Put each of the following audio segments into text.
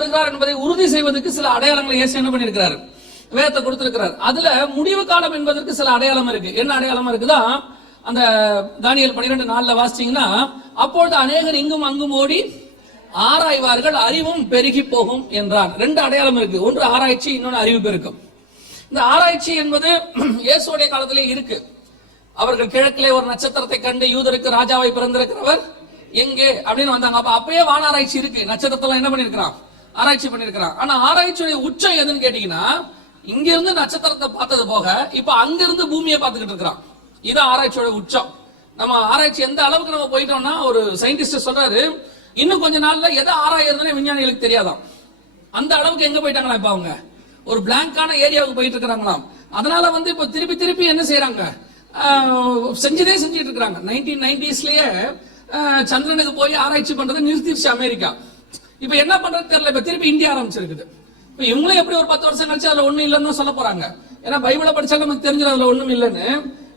வருகிறார் என்பதை உறுதி செய்வதற்கு சில அடையாளங்களை இயேசு என்ன பண்ணிருக்கிறார், வேதத்தை கொடுத்திருக்கிறார். அதுல முடிவு காலம் என்பதற்கு சில அடையாளம் இருக்கு. என்ன அடையாளம் இருக்குதா, அந்த தானியேல் 12:4 வாசிச்சீங்கன்னா, அப்பொழுது அநேகர் இங்கும் அங்கும் ஓடி ஆராய்வார்கள், அறிவும் பெருகி போகும் என்றான். 2 அடையாளம் இருக்கு. ஒன்று ஆராய்ச்சி, இன்னொன்று அறிவு பெருக்கம். இந்த ஆராய்ச்சி என்பது இயேசுடைய காலத்திலே இருக்கு. அவர்கள் கிழக்கிலே ஒரு நட்சத்திரத்தை கண்டு யூதருக்கு ராஜாவை பிறந்திருக்கிறவர் எங்கே அப்படின்னு வந்தாங்க. அப்பயே வானாராய்ச்சி இருக்கு. நட்சத்திரத்துல என்ன பண்ணிருக்கிறான், ஆராய்ச்சி பண்ணிருக்கிறான். ஆனா ஆராய்ச்சியுடைய உச்சம் எதுன்னு கேட்டீங்கன்னா, இங்க இருந்து நட்சத்திரத்தை பார்த்தது போக இப்ப அங்க இருந்து பூமியை பார்த்துக்கிட்டு இருக்கிறான். இது ஆராய்ச்சியோட உச்சம். நம்ம ஆராய்ச்சி எந்த அளவுக்கு நம்ம போயிட்டோம்னா, ஒரு சயின்டிஸ்ட் சொல்றாரு, இன்னும் கொஞ்ச நாள்ல எதை ஆராயறதுன்னு விஞ்ஞானிகளுக்கு தெரியாதாம். அந்த அளவுக்கு எங்க போயிட்டாங்களா, இப்ப அவங்க ஒரு பிளாங்கான ஏரியாவுக்கு போயிட்டு இருக்கிறாங்களாம். அதனால இப்ப திருப்பி திருப்பி என்ன செய்யறாங்க, செஞ்சுட்டு இருக்காங்க. 1990ஸ்லயே சந்திரனுக்கு போய் ஆராய்ச்சி பண்றதை நிறுத்திடுச்சு அமெரிக்கா. இப்ப என்ன பண்றது தெரியல. இப்ப திருப்பி இந்தியா ஆரம்பிச்சிருக்குது. இப்ப இவங்களும் எப்படி ஒரு 10 வருஷம் கழிச்சு அதுல ஒண்ணும் இல்லைன்னு சொல்ல போறாங்க. ஏன்னா பைபிளை படிச்சாலும் நமக்கு தெரிஞ்சிடும் அதுல ஒண்ணும் இல்லைன்னு.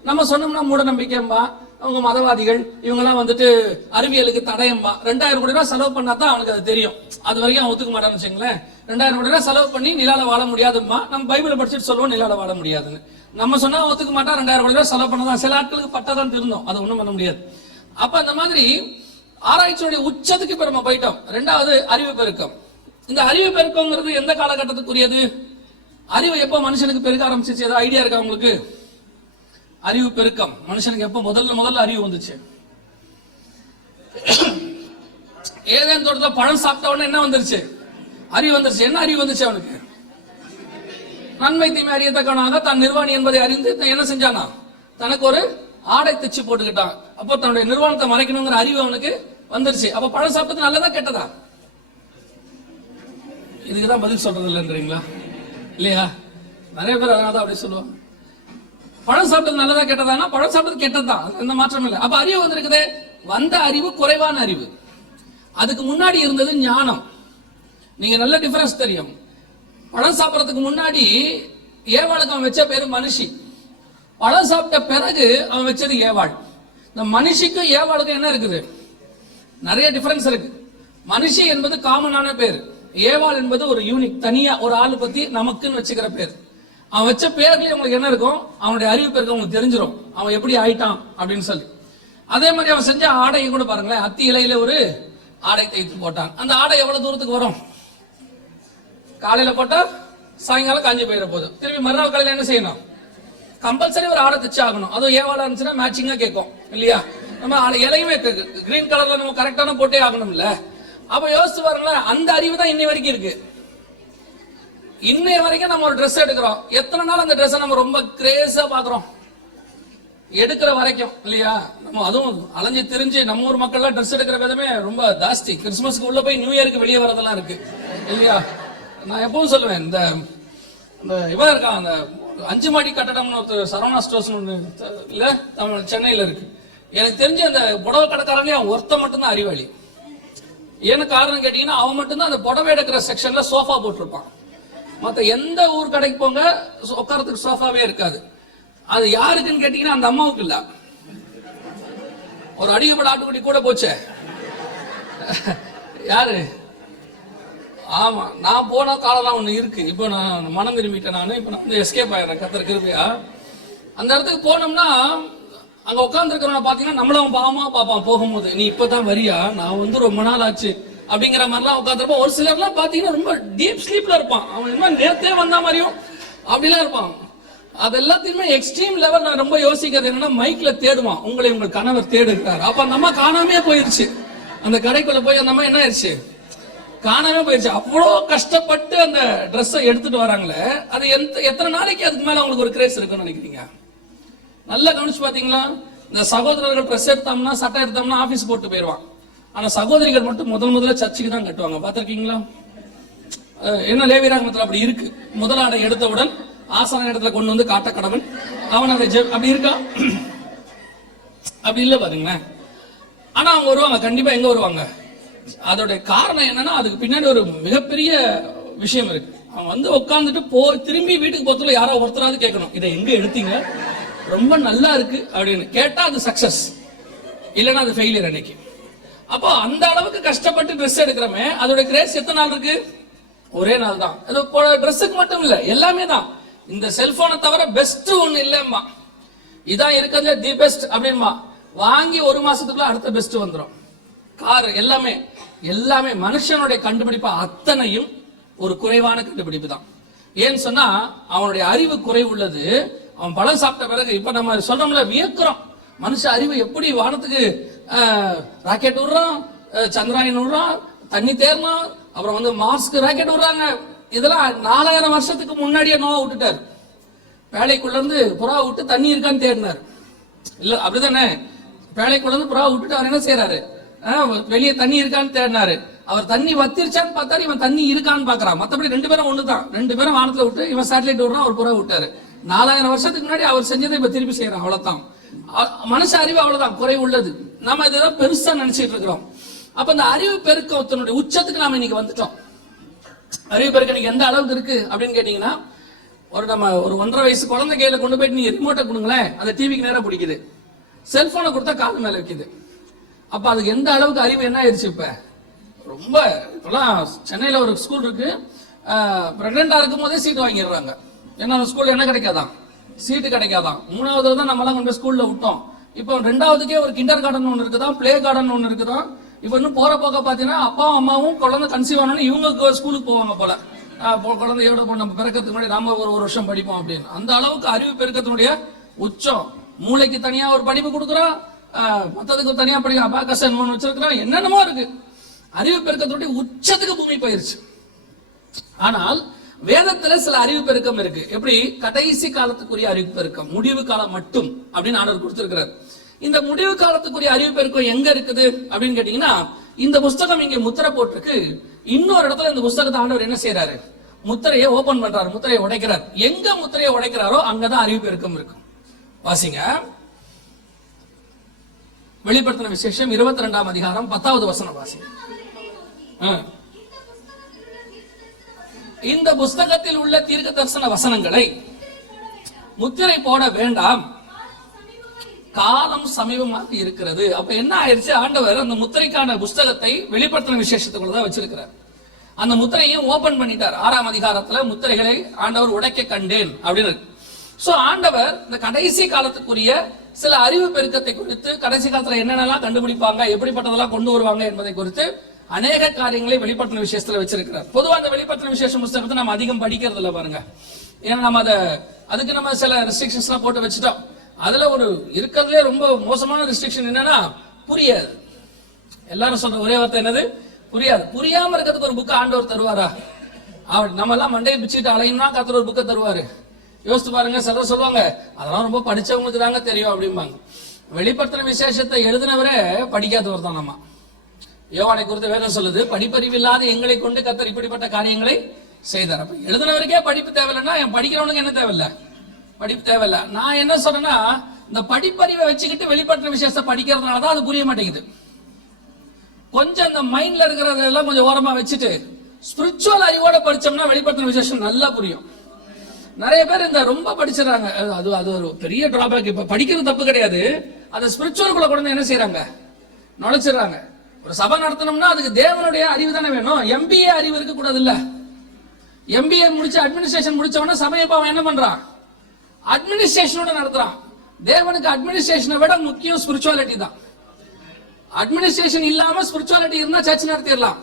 நம்ம சொன்னோம்னா மூட நம்பிக்கைம்பா, அவங்க மதவாதிகள், இவங்க எல்லாம் அறிவியலுக்கு தடயம்பா. 2000 கோடி ரூபாய் செலவு பண்ணா தான் அவனுக்கு அது தெரியும். அது வரைக்கும் அவன் ஒத்துக்க மாட்டான்னு வச்சுங்களேன். 2000 கோடி ரூபாய் செலவு பண்ணி நிலால வாழ முடியாதுமா. நம்ம பைபிளை படிச்சுட்டு சொல்லுவோம் நிலால வாழ முடியாதுன்னு. நம்ம சொன்னா ஒத்துக்க மாட்டா. 2000 கோடி ரூபாய் செலவு பண்ணதான். சில ஆட்களுக்கு பட்டாதான் திருந்தோம், அதை ஒண்ணும் பண்ண முடியாது. அப்ப அந்த மாதிரி ஆராய்ச்சியுடைய உச்சத்துக்கு இப்ப நம்ம போயிட்டோம். 2வது அறிவு பெருக்கம். இந்த அறிவு பெருக்கம்ங்கிறது எந்த காலகட்டத்துக்குரியது? அறிவு எப்ப மனுஷனுக்கு பெருக்க ஆரம்பிச்சிச்சு, ஏதாவது ஐடியா இருக்கா உங்களுக்கு? அறிவு பெருக்கம் மனுஷனுக்கு எப்ப முதல்ல அறிவு வந்துச்சு? ஏதேன் தோட்டத்துல பழம் சாப்பிட்ட உடனே என்ன வந்துருச்சு, அறிவு வந்துருச்சு. என்ன அறிவு வந்துச்சு அவனுக்கு? நன்மை தீமை அறியத்த காணாத தான் நிர்வாணி என்பதை அறிந்து என்ன செஞ்சானா, தனக்கு ஒரு ஆடை தைச்சு போட்டுக்கிட்டான். அப்போ தன்னுடைய நிர்வாணத்தை மறைக்கணுங்கிற அறிவு அவனுக்கு வந்துருச்சு. அப்ப பழம் சாப்பிட்டது நல்லதா கெட்டதா? இதுக்குதான் பதில் சொல்றது இல்லைன்றீங்களா? இல்லையா? நிறைய பேர் அதனால அப்படி சொல்லுவாங்க. பழம் சாப்பிட்டது நல்லதா கெட்டதானா? பழம் சாப்பிட்டது கெட்டதுதான், எந்த மாற்றம் இல்லை. அப்ப அறிவு வந்திருக்குது. வந்த அறிவு குறைவான அறிவு. அதுக்கு முன்னாடி இருந்தது ஞானம். நீங்க நல்ல டிஃபரன்ஸ் தெரியும். பழம் சாப்பிடறதுக்கு முன்னாடி ஏவாளுக்கு அவன் வச்ச பேரு மனுஷி. பழம் சாப்பிட்ட பிறகு அவன் வச்சது ஏவாள். இந்த மனுஷிக்கும் ஏவாளுக்கும் என்ன இருக்குது? நிறைய டிஃபரன்ஸ் இருக்கு. மனுஷி என்பது காமனான பேர். ஏவாள் என்பது ஒரு யூனிக், தனியா ஒரு ஆளு பத்தி நமக்குன்னு வச்சுக்கிற பேர். அவன் வச்ச பேர்லயே உங்களுக்கு என்ன இருக்கும், அவனுடைய அறிவு பேருக்கு உங்களுக்கு தெரிஞ்சிடும் அவன் எப்படி ஆயிட்டான் அப்படின்னு சொல்லி. அதே மாதிரி அவன் செஞ்ச ஆடையை கூட பாருங்களேன். அத்தி இலையில ஒரு ஆடை தைத்து போட்டான். அந்த ஆடை எவ்வளவு தூரத்துக்கு வரும்? காலையில போட்டா சாயங்காலம் காஞ்சி போயிட போதும். திருப்பி மறுநாள் காலையில என்ன செய்யணும்? கம்பல்சரி ஒரு ஆடை தைச்சு ஆகணும். அதுவும் ஏவாளா இருந்துச்சுன்னா மேட்சிங்கா கேட்கும் இல்லையா? நம்ம இலையுமே கிரீன் கலர்ல நம்ம கரெக்டான போட்டே ஆகணும்ல. அப்ப யோசிச்சு பாருங்களேன். அந்த அறிவு தான் இன்னை வரைக்கும் இருக்கு. இன்னைய வரைக்கும் நம்ம ஒரு ட்ரெஸ் எடுக்கிறோம். எத்தனை நாள் அந்த ட்ரெஸ் நம்ம ரொம்ப கிரேஸா பாக்குறோம் எடுக்கிற வரைக்கும் இல்லையா? நம்ம அதுவும் அலைஞ்சு திரிஞ்சு நம்ம ஊர் மக்கள் எல்லாம் ட்ரெஸ் எடுக்கிற விதமே ரொம்ப ஜாஸ்தி. கிறிஸ்துமஸ்க்கு உள்ள போய் நியூ இயருக்கு வெளியே வரதெல்லாம் இருக்கு இல்லையா? நான் எப்பவும் சொல்லுவேன், இந்த இவன் இருக்கான், அந்த 5 மாடி கட்டடம்னு ஒரு சரவணா ஸ்டோர்ஸ் இல்ல தமிழ் சென்னையில இருக்கு. எனக்கு தெரிஞ்ச அந்த புடவை கடைக்காரனே ஒருத்த மட்டும்தான் அறிவாளி. ஏன்னு காரணம் கேட்டீங்கன்னா, அவன் மட்டும்தான் அந்த புடவை எடுக்கிற செக்ஷன்ல சோஃபா போட்டிருப்பான். மற்ற எந்த ஊர் கடைக்கு போங்க உட்காரத்துக்கு சோஃபாவே இருக்காது. அது யாருக்குன்னு கேட்டீங்கன்னா அந்த அம்மாவுக்கு இல்ல. ஒரு அடிக்கப்பட ஆட்டுக்குட்டி கூட போச்சே, யாரு? ஆமா, நான் போன காலம்லாம் ஒண்ணு இருக்கு. இப்போ நான் மனம் திரும்பிட்டேன். நான் இப்ப நான் எஸ்கேப் ஆயிடுறேன் கத்தர் கிருபையா. அந்த இடத்துக்கு போனோம்னா அங்க உட்கார்ந்து இருக்கிறவங்க பாத்தீங்கன்னா நம்மளும் பாவமா பாப்பான். போகும்போது நீ இப்பதான் வரியா, நான் ரொம்ப நாள் ஆச்சு அப்படிங்கிற மாதிரிலாம் உட்காந்துருப்பான். ஒரு சிலர்லாம் பாத்தீங்கன்னா ரொம்ப டீப் ஸ்லீப்ல இருப்பான். அவன் என்ன நேரத்தே வந்த மாதிரியும் அப்படிலாம் இருப்பான். அது எல்லாத்தையுமே எக்ஸ்ட்ரீம் லெவல். நான் ரொம்ப யோசிக்கிறது என்னன்னா, மைக்ல தேடுவான், உங்களை உங்கள் கணவர் தேடுகிறார். அப்ப அந்த அம்மா காணாமே போயிருச்சு. அந்த கடைக்குள்ள போய் அந்த அம்மா என்ன ஆயிடுச்சு, காணாமே போயிருச்சு. அவ்வளோ கஷ்டப்பட்டு அந்த ட்ரெஸ்ஸை எடுத்துட்டு வராங்களே, அது எத்தனை நாளைக்கு அதுக்கு மேல அவங்களுக்கு ஒரு கிரேஸ் இருக்குன்னு நினைக்கிறீங்க? நல்லா கவனிச்சு பாத்தீங்களா? இந்த சகோதரர்கள் ட்ரெஸ் எடுத்தோம்னா, சட்டை எடுத்தோம்னா ஆபீஸ் போட்டு போயிருவான். ஆனா சகோதரிகள் மட்டும் முதல்ல சர்ச்சுக்கு தான் கட்டுவாங்க. பாத்திருக்கீங்களா? என்ன லேவியராகமத்துல அப்படி இருக்கு. முதல் ஆடை எடுத்தவுடன் ஆசான இடத்துல கொண்டு வந்து காட்ட கடவுள் அவன் அதை அப்படி இருக்கா? அப்படி இல்ல பாருங்களேன். ஆனா அவங்க வருவாங்க, கண்டிப்பா. எங்க வருவாங்க? அதோட காரணம் என்னன்னா, அதுக்கு பின்னாடி ஒரு மிகப்பெரிய விஷயம் இருக்கு. அவன் உட்கார்ந்துட்டு திரும்பி வீட்டுக்கு போறதுல யாரோ ஒருத்தராவது கேட்கணும், இதை எங்க எடுத்தீங்க, ரொம்ப நல்லா இருக்கு அப்படின்னு கேட்டா அது சக்சஸ், இல்லைன்னா அது ஃபெயிலியர் அன்னைக்கு. அப்போ அந்த அளவுக்கு கஷ்டப்பட்டு ட்ரெஸ் எடுக்கிறோமே, அதோட கிரேஸ் எத்தனை நாள் இருக்கு? ஒரே நாள் தான். ட்ரெஸ்ஸுக்கு மட்டும் இல்ல, எல்லாமே தான். இந்த செல்போனை தவிர பெஸ்ட் ஒண்ணு இல்லம்மா, இதான் இருக்கிறதுல தி பெஸ்ட் அப்படின்மா. வாங்கி ஒரு மாசத்துக்குள்ள அடுத்த பெஸ்ட் வந்துடும். கார் எல்லாமே எல்லாமே மனுஷனுடைய கண்டுபிடிப்பு அத்தனையும் ஒரு குறைவான கண்டுபிடிப்பு தான். ஏன்னு சொன்னா அவனுடைய அறிவு குறைவு உள்ளது. அவன் பழம் சாப்பிட்ட பிறகு இப்ப நம்ம சொல்றோம்ல, வியக்கிறோம். மனுஷ அறிவு எப்படி வானத்துக்கு ராக்கெட் விடுறான், சந்திராயன் விடுறான், தண்ணி தேரலாம், அப்புறம் வந்து மார்ஸ்க்கு ராக்கெட் விடுறாங்க. இதெல்லாம் 4000 வருஷத்துக்கு முன்னாடியே நோவா விட்டுட்டாரு. பேழைக்குள்ள இருந்து புறா விட்டு தண்ணி இருக்கான்னு தேடினாரு. இல்ல அப்படிதானே? பேழைக்குள்ள இருந்து புறா விட்டுட்டு அவர் என்ன செய்யறாரு, வெளியே தண்ணி இருக்கான்னு தேடினாரு. அவர் தண்ணி வத்திருச்சான்னு பார்த்தாரு, இவன் தண்ணி இருக்கான்னு பாக்குறான். மத்தபடி 2 பேரும் ஒண்ணுதான். 2 பேரும் வானத்துல விட்டு இவன் சேட்டலைட் விடுறான், அவர் புறா விட்டாரு. 4000 வருஷத்துக்கு முன்னாடி அவர் செஞ்சதை இப்ப திருப்பி செய்யறான். அவ்வளவுதான். மனுஷ அறிவு அவ்வளவுதான் குறை உள்ளது. நம்ம இதெல்லாம் பெருசா நினைச்சிட்டு இருக்கிறோம். அப்ப இந்த அறிவு பெருக்கத்தினுடைய உச்சத்துக்கு நாம இன்னைக்கு வந்துட்டோம். அறிவு பெருக்கம் இன்னைக்கு எந்த அளவுக்கு இருக்கு அப்படின்னு கேட்டீங்கன்னா, நம்ம ஒரு 1.5 வயசு குழந்தை கையில கொண்டு போயிட்டு நீங்க ரிமோட்டை கொடுங்களேன், அந்த டிவிக்கு நேரம் பிடிக்குது. செல்போனை கொடுத்தா காது மேல வைக்குது. அப்ப அதுக்கு எந்த அளவுக்கு அறிவு என்ன ஆயிடுச்சு? இப்ப ரொம்ப இப்பெல்லாம் சென்னையில ஒரு ஸ்கூல் இருக்கு, பிரெக்னெண்டா இருக்கும் போதே சீட் வாங்கிடுறாங்க. ஏன்னா அந்த ஸ்கூல்ல என்ன கிடைக்காதான், சீட்டு கிடைக்காதான். 3வது தான் நம்ம எல்லாம் கொண்டு போய் ஸ்கூல்ல விட்டோம். இப்போ 2வதுக்கே ஒரு கிண்டர் கார்டன் ஒன்று இருக்குதான், பிளே கார்டன் ஒன்று இருக்குதான். இப்ப இன்னும் போற போக்க பாத்தீங்கன்னா அப்பாவும் அம்மாவும் குழந்தை கன்சீவ் ஆனோன்னு இவங்க ஸ்கூலுக்கு போவாங்க போல. குழந்தையோட நம்ம பிறக்கிறதுக்கு முன்னாடி நாம ஒரு வருஷம் படிப்போம் அப்படின்னு. அந்த அளவுக்கு அறிவு பெருக்கத்தினுடைய உச்சம். மூளைக்கு தனியா ஒரு படிப்பு கொடுக்குறோம், மத்ததுக்கு தனியா படிக்க அபாகஸ் வச்சிருக்கிறோம், என்னென்னமோ இருக்கு. அறிவு பெருக்கத்தினுடைய உச்சத்துக்கு பூமி போயிருச்சு. ஆனால் வேதத்துல சில அறிவு பெருக்கம் இருக்கு. எப்படி? கடைசி காலத்துக்குரிய அறிவு பெருக்கம், முடிவு காலம் மட்டும் அப்படின்னு ஆண்டவர் கொடுத்திருக்கிறார். இந்த முடிவு காலத்துக்குரிய அறிவு பெருக்கம் எங்க இருக்குது அப்படின்னு கேட்டீங்கன்னா, இந்த புஸ்தகம் இங்க முத்திரை போட்டிருக்கு. இன்னொரு இடத்துல இந்த புஸ்தகத்தை ஆண்டவர் என்ன செய்யறாரு, முத்திரையை ஓபன் பண்றாரு, முத்திரையை உடைக்கிறார். எங்க முத்திரையை உடைக்கிறாரோ அங்கதான் அறிவு பெருக்கம் இருக்கும். வாசிங்க, வெளிப்படுத்தின விசேஷம் 22ஆம் அதிகாரம் 10வது வசனம் வாசிங்க. இந்த புஸ்தகத்தில் உள்ள தீர்க்க தரிசன வசனங்களை முத்திரை போட வேண்டாம், காலம் சமீபமாக இருக்கிறது. அப்ப என்ன ஆயிடுச்சு, ஆண்டவர் அந்த முத்திரைக்கான புஸ்தகத்தை வெளிப்படுத்தின விசேஷத்துக்குள்ள தான் வச்சிருக்கிறார். அந்த முத்திரையும் ஓபன் பண்ணிட்டார். 6ஆம் அதிகாரத்துல முத்திரைகளை ஆண்டவர் உடைக்க கண்டேன் அப்படின்னு. சோ ஆண்டவர் இந்த கடைசி காலத்துக்குரிய சில அறிவு பெருக்கத்தை குறித்து, கடைசி காலத்துல என்னென்னலாம் கண்டுபிடிப்பாங்க, எப்படிப்பட்டதெல்லாம் கொண்டு வருவாங்க என்பதை குறித்து அநேக காரியங்களை வெளிப்படுத்தின விசேஷத்துல வச்சிருக்கிறார். பொதுவா அந்த வெளிப்படுத்தின விசேஷ புஸ்தகத்தை நம்ம அதிகம் படிக்கிறது இல்ல பாருங்க. ஏன்னா நம்ம அதுக்கு நம்ம சில ரெஸ்ட்ரிக்ஷன்ஸ் எல்லாம் போட்டு வச்சுட்டோம். அதுல ஒரு இருக்கிறதுலே ரொம்ப மோசமான ரெஸ்ட்ரிக்ஷன் என்னன்னா, புரியாது. எல்லாரும் சொல்ற ஒரே வார்த்தை என்னது, புரியாது. புரியாம இருக்கிறதுக்கு ஒரு புக் ஆண்டவர் தருவாரா? நம்ம எல்லாம் மண்டையை பிச்சுட்டு அலையும்னா கத்துற ஒரு புக்கை தருவாரு. யோசித்து பாருங்க. சிலர் சொல்லுவாங்க அதெல்லாம் ரொம்ப படிச்சவங்களுக்கு தாங்க தெரியும் அப்படிம்பாங்க. வெளிப்படுத்தின விசேஷத்தை எழுதினவரே படிக்காதவர் தான். நம்ம யோவானை குறித்து வேதம் சொல்லுது, படிப்பறிவு இல்லாத எங்களை கொண்டு கர்த்தர் இப்படிப்பட்ட காரியங்களை செய்தார். அப்ப எழுதினவருக்கே படிப்பு தேவையில்லைன்னா என் படிக்கிறவனுக்கு என்ன தேவையில்லை, படிப்பு தேவையில்லை. நான் என்ன சொல்றேன்னா, இந்த படிப்பறிவை வச்சுக்கிட்டு வெளிப்படுத்தின விசேஷத்தை படிக்கிறதுனாலதான் அது புரிய மாட்டேங்குது. கொஞ்சம் இந்த மைண்ட்ல இருக்கிறதெல்லாம் கொஞ்சம் ஓரமா வச்சுட்டு ஸ்பிரிச்சுவல் அறிவோட படிச்சோம்னா வெளிப்படுத்தின விசேஷம் நல்லா புரியும். நிறைய பேர் இந்த ரொம்ப படிச்சிடறாங்க, அது ஒரு பெரிய டிராபேக். இப்ப படிக்கிறது தப்பு கிடையாது, அதை ஸ்பிரிச்சுவலுக்குள்ள கொண்டு என்ன செய்யறாங்க, நுழைச்சிடறாங்க. ஒரு சபை நடத்தணும்னா அதுக்கு தேவனுடைய அறிவு தானே வேணும். MBA அறிவு இருக்க கூடாது இல்ல. MBA முடிச்சு அட்மினிஸ்ட்ரேஷன் முடிச்சவன சபையை அவன் என்ன பண்றான், அட்மினிஸ்ட்ரேஷனோட நடத்துறான். தேவனுக்கு அட்மினிஸ்ட்ரேஷனை விட முக்கியம் ஸ்பிரிச்சுவாலிட்டி தான். அட்மினிஸ்ட்ரேஷன் இல்லாம ஸ்பிரிச்சுவாலிட்டி இருந்தா சர்ச் நடத்திடலாம்.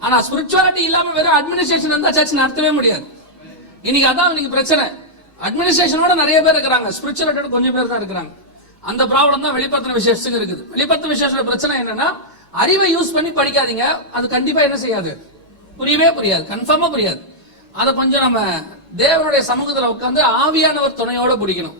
ஆனா ஸ்பிரிச்சுவாலிட்டி இல்லாம வெறும் அட்மினிஸ்ட்ரேஷன் இருந்தா சர்ச் நடத்தவே முடியாது. இன்னைக்கு அதான் இன்னைக்கு பிரச்சனை. அட்மினிஸ்ட்ரேஷனோட நிறைய பேர் இருக்கிறாங்க, ஸ்பிரிச்சுவாலிட்டியோட கொஞ்சம் பேர் தான் இருக்கிறாங்க. அந்த ப்ராப்ளம் தான் வெளிப்படுத்தின விசேஷத்துக்கு இருக்குது. வெளிப்படுத்தின விசேஷ பிரச்சனை என்னன்னா, அறிவை யூஸ் பண்ணி படிக்காதீங்க, அது கண்டிப்பா என்ன செய்யாது, புரியவே புரியாது, கன்ஃபார்மா புரியாது. அதை கொஞ்சம் நம்ம தேவனுடைய சமூகத்துல உட்கார்ந்து ஆவியானவர் துணையோட பிடிக்கணும்.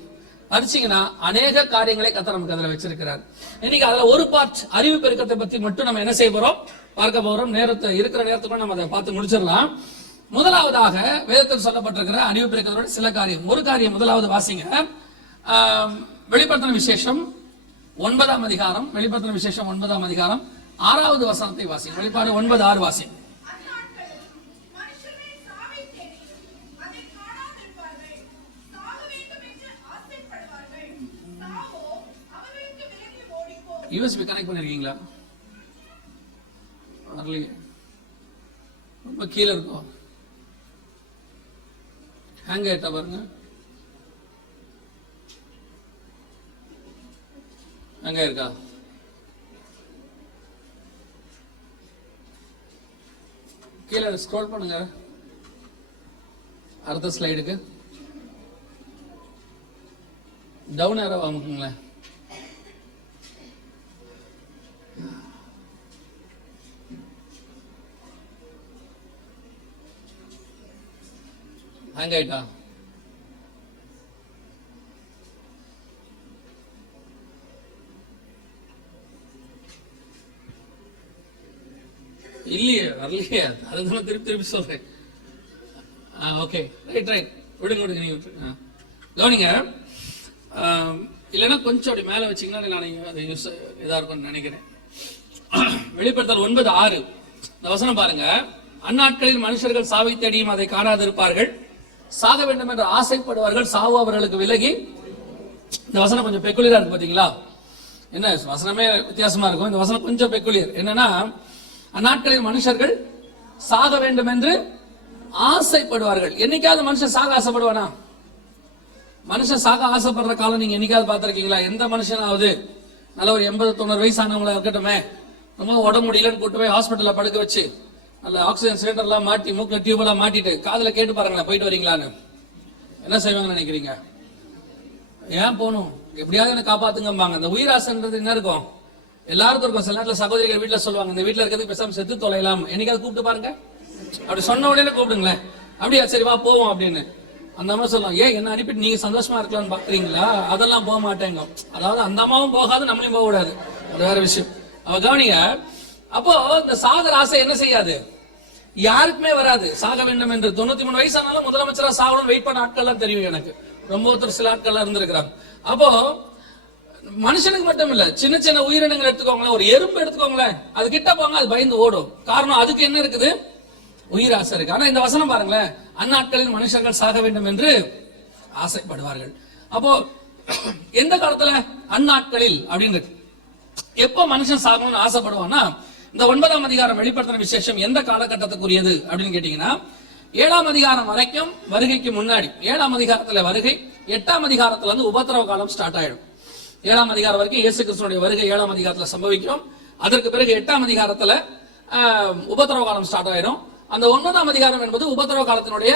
படிச்சீங்கன்னா அநேக காரியங்களை கர்த்தர் நமக்கு அதுல வச்சிருக்கிறார். இன்னைக்கு அதுல ஒரு பார்ட் அறிவு பெருக்கத்தை பத்தி மட்டும் நம்ம என்ன செய்ய போறோம், பார்க்க போறோம். இருக்கிற நேரத்துக்குள்ள நம்ம அதை பார்த்து முடிச்சிடலாம். முதலாவதாக வேதத்தில் சொல்லப்பட்டிருக்கிற அறிவு பெருக்கத்தோட சில காரியம். ஒரு காரியம் முதலாவது வாசிங்க, வெளிப்படுத்தின விசேஷம் 9ஆம் அதிகாரம், வெளிப்படுத்தின விசேஷம் 9ஆம் அதிகாரம் 6வது வசனத்தை வாசிங்க. வெளிப்பாடு 9:6 வாசிங்க. யூஎஸ்பி கனெக்ட் பண்ணிருக்கீங்களா? ரொம்ப கீழே இருக்கும். ஹேங் ஆயிட்டா பாருங்க, ஹேங் ஆயிருக்கா? கீழே ஸ்க்ரோல் பண்ணுங்க அடுத்த ஸ்லைடுக்கு. டவுன் ஏரோ அமுக்குங்களேன். ஹேங் ஆயிட்டா? இல்லையே, வரலையே, அதுதான் திருப்பி திருப்பி சொல்றேன். ஓகே, ரைட் ரைட், விடுங்க நீங்க கவனிங்க. இல்லைன்னா கொஞ்சம் அப்படி மேல வச்சீங்கன்னா நான் அது யூஸ் இதா இருக்கும்னு நினைக்கிறேன். வெளிப்படுத்தல் 9:6 இந்த வசனம் பாருங்க. அந்நாட்களில் மனுஷர்கள் சாவை தேடியும் அதை காணாதிருப்பார்கள், சாக வேண்டும் என்று ஆசைப்படுவார்கள், சாவு அவர்களுக்கு விலகி. இந்த வசனம் கொஞ்சம் பெக்குலியரா இருக்கு பாத்தீங்களா? என்ன வசனமே வித்தியாசமா இருக்கும். இந்த வசனம் கொஞ்சம் பெக்குலியர். என்னன்னா, அந்நாட்களில் மனுஷர்கள் சாக வேண்டும் என்று ஆசைப்படுவார்கள். என்னைக்காவது மனுஷன் சாக ஆசைப்படுவானா? மனுஷன் சாக ஆசைப்படுற காலம் நீங்க என்னைக்காவது பார்த்திருக்கீங்களா? எந்த மனுஷனாவது நல்ல ஒரு 80-90 வயசானவங்களா இருக்கட்டுமே, ரொம்ப உடம்பு முடியலன்னு கூட்டு போய் ஹாஸ்பிட்டல்ல படுக்க வச்சு நல்ல ஆக்சிஜன் சிலிண்டர்லாம் மாட்டி மூக்க டியூப் எல்லாம் மாட்டிட்டு காதுல கேட்டு பாருங்களேன், போயிட்டு வரீங்களான்னு. என்ன செய்வாங்கன்னு நினைக்கிறீங்க? ஏன் போகணும், எப்படியாவது என்ன காப்பாத்துங்கம்பாங்க. அந்த உயிராசன்றது என்ன இருக்கும்? எல்லாருக்கும் இருக்கும். சில நேரத்தில் சகோதரிகள் வீட்டுல சொல்லுவாங்க, இந்த வீட்டுல இருக்கிறது பேசாம செத்து தொலைலாம், என்னைக்காவது கூப்பிட்டு பாருங்க. அப்படி சொன்ன உடனே கூப்பிடுங்களேன். அப்படியா, சரி வா போவோம் அப்படின்னு. அந்த அம்மா சொல்லுவாங்க, ஏன் என்ன அனுப்பிட்டு நீங்க சந்தோஷமா இருக்கலாம்னு பாக்குறீங்களா? அதெல்லாம் போக மாட்டேங்க. அதாவது அந்த அம்மாவும் போகாது, நம்மளையும் போக கூடாது, அது வேற விஷயம். அவ கவனிங்க. அப்போ இந்த சாகர ஆசை என்ன செய்யாது, யாருக்குமே வராது. சாக வேண்டும் என்று 93 வயசானாலும் முதலமைச்சரா சாகணும் வெயிட் பண்ண ஆட்கள்லாம் தெரியும் எனக்கு. ரொம்ப ஒருத்தர் சில ஆட்கள்லாம் இருந்திருக்கிறாங்க. அப்போ மனுஷனுக்கு மட்டும் இல்ல, சின்ன சின்ன உயிரினங்கள் எடுத்துக்கோங்களேன், ஒரு எறும்பு எடுத்துக்கோங்களேன், அது கிட்ட போங்க அது பயந்து ஓடும். காரணம் அதுக்கு என்ன இருக்குது, உயிராசை இருக்கு. ஆனா இந்த வசனம் பாருங்களேன், அந்நாட்களில் மனுஷர்கள் சாக வேண்டும் என்று ஆசைப்படுவார்கள். அப்போ எந்த காலத்துல அந்நாட்களில் அப்படின்னு எப்ப மனுஷன் சாகணும்னு ஆசைப்படுவான்னா, இந்த 9ஆம் அதிகாரம் வெளிப்படுத்தின விசேஷம் எந்த காலகட்டத்துக்குரியது அப்படின்னு கேட்டீங்கன்னா, 7ஆம் அதிகாரம் வரைக்கும் வருகைக்கு முன்னாடி. 7ஆம் அதிகாரத்துல வருகை, 8ஆம் அதிகாரத்துல இருந்து உபத்திரவ காலம் ஸ்டார்ட் ஆயிடும். 7ஆம் அதிகாரம் வரைக்கும் இயேசு கிறிஸ்துவினுடைய வருகை 7ஆம் அதிகாரத்துல சம்பவிக்கும். அதற்கு பிறகு 8ஆம் அதிகாரத்துல உபத்திரவ காலம் ஸ்டார்ட் ஆயிடும். அந்த 9ஆம் அதிகாரம் என்பது உபத்திரவ காலத்தினுடைய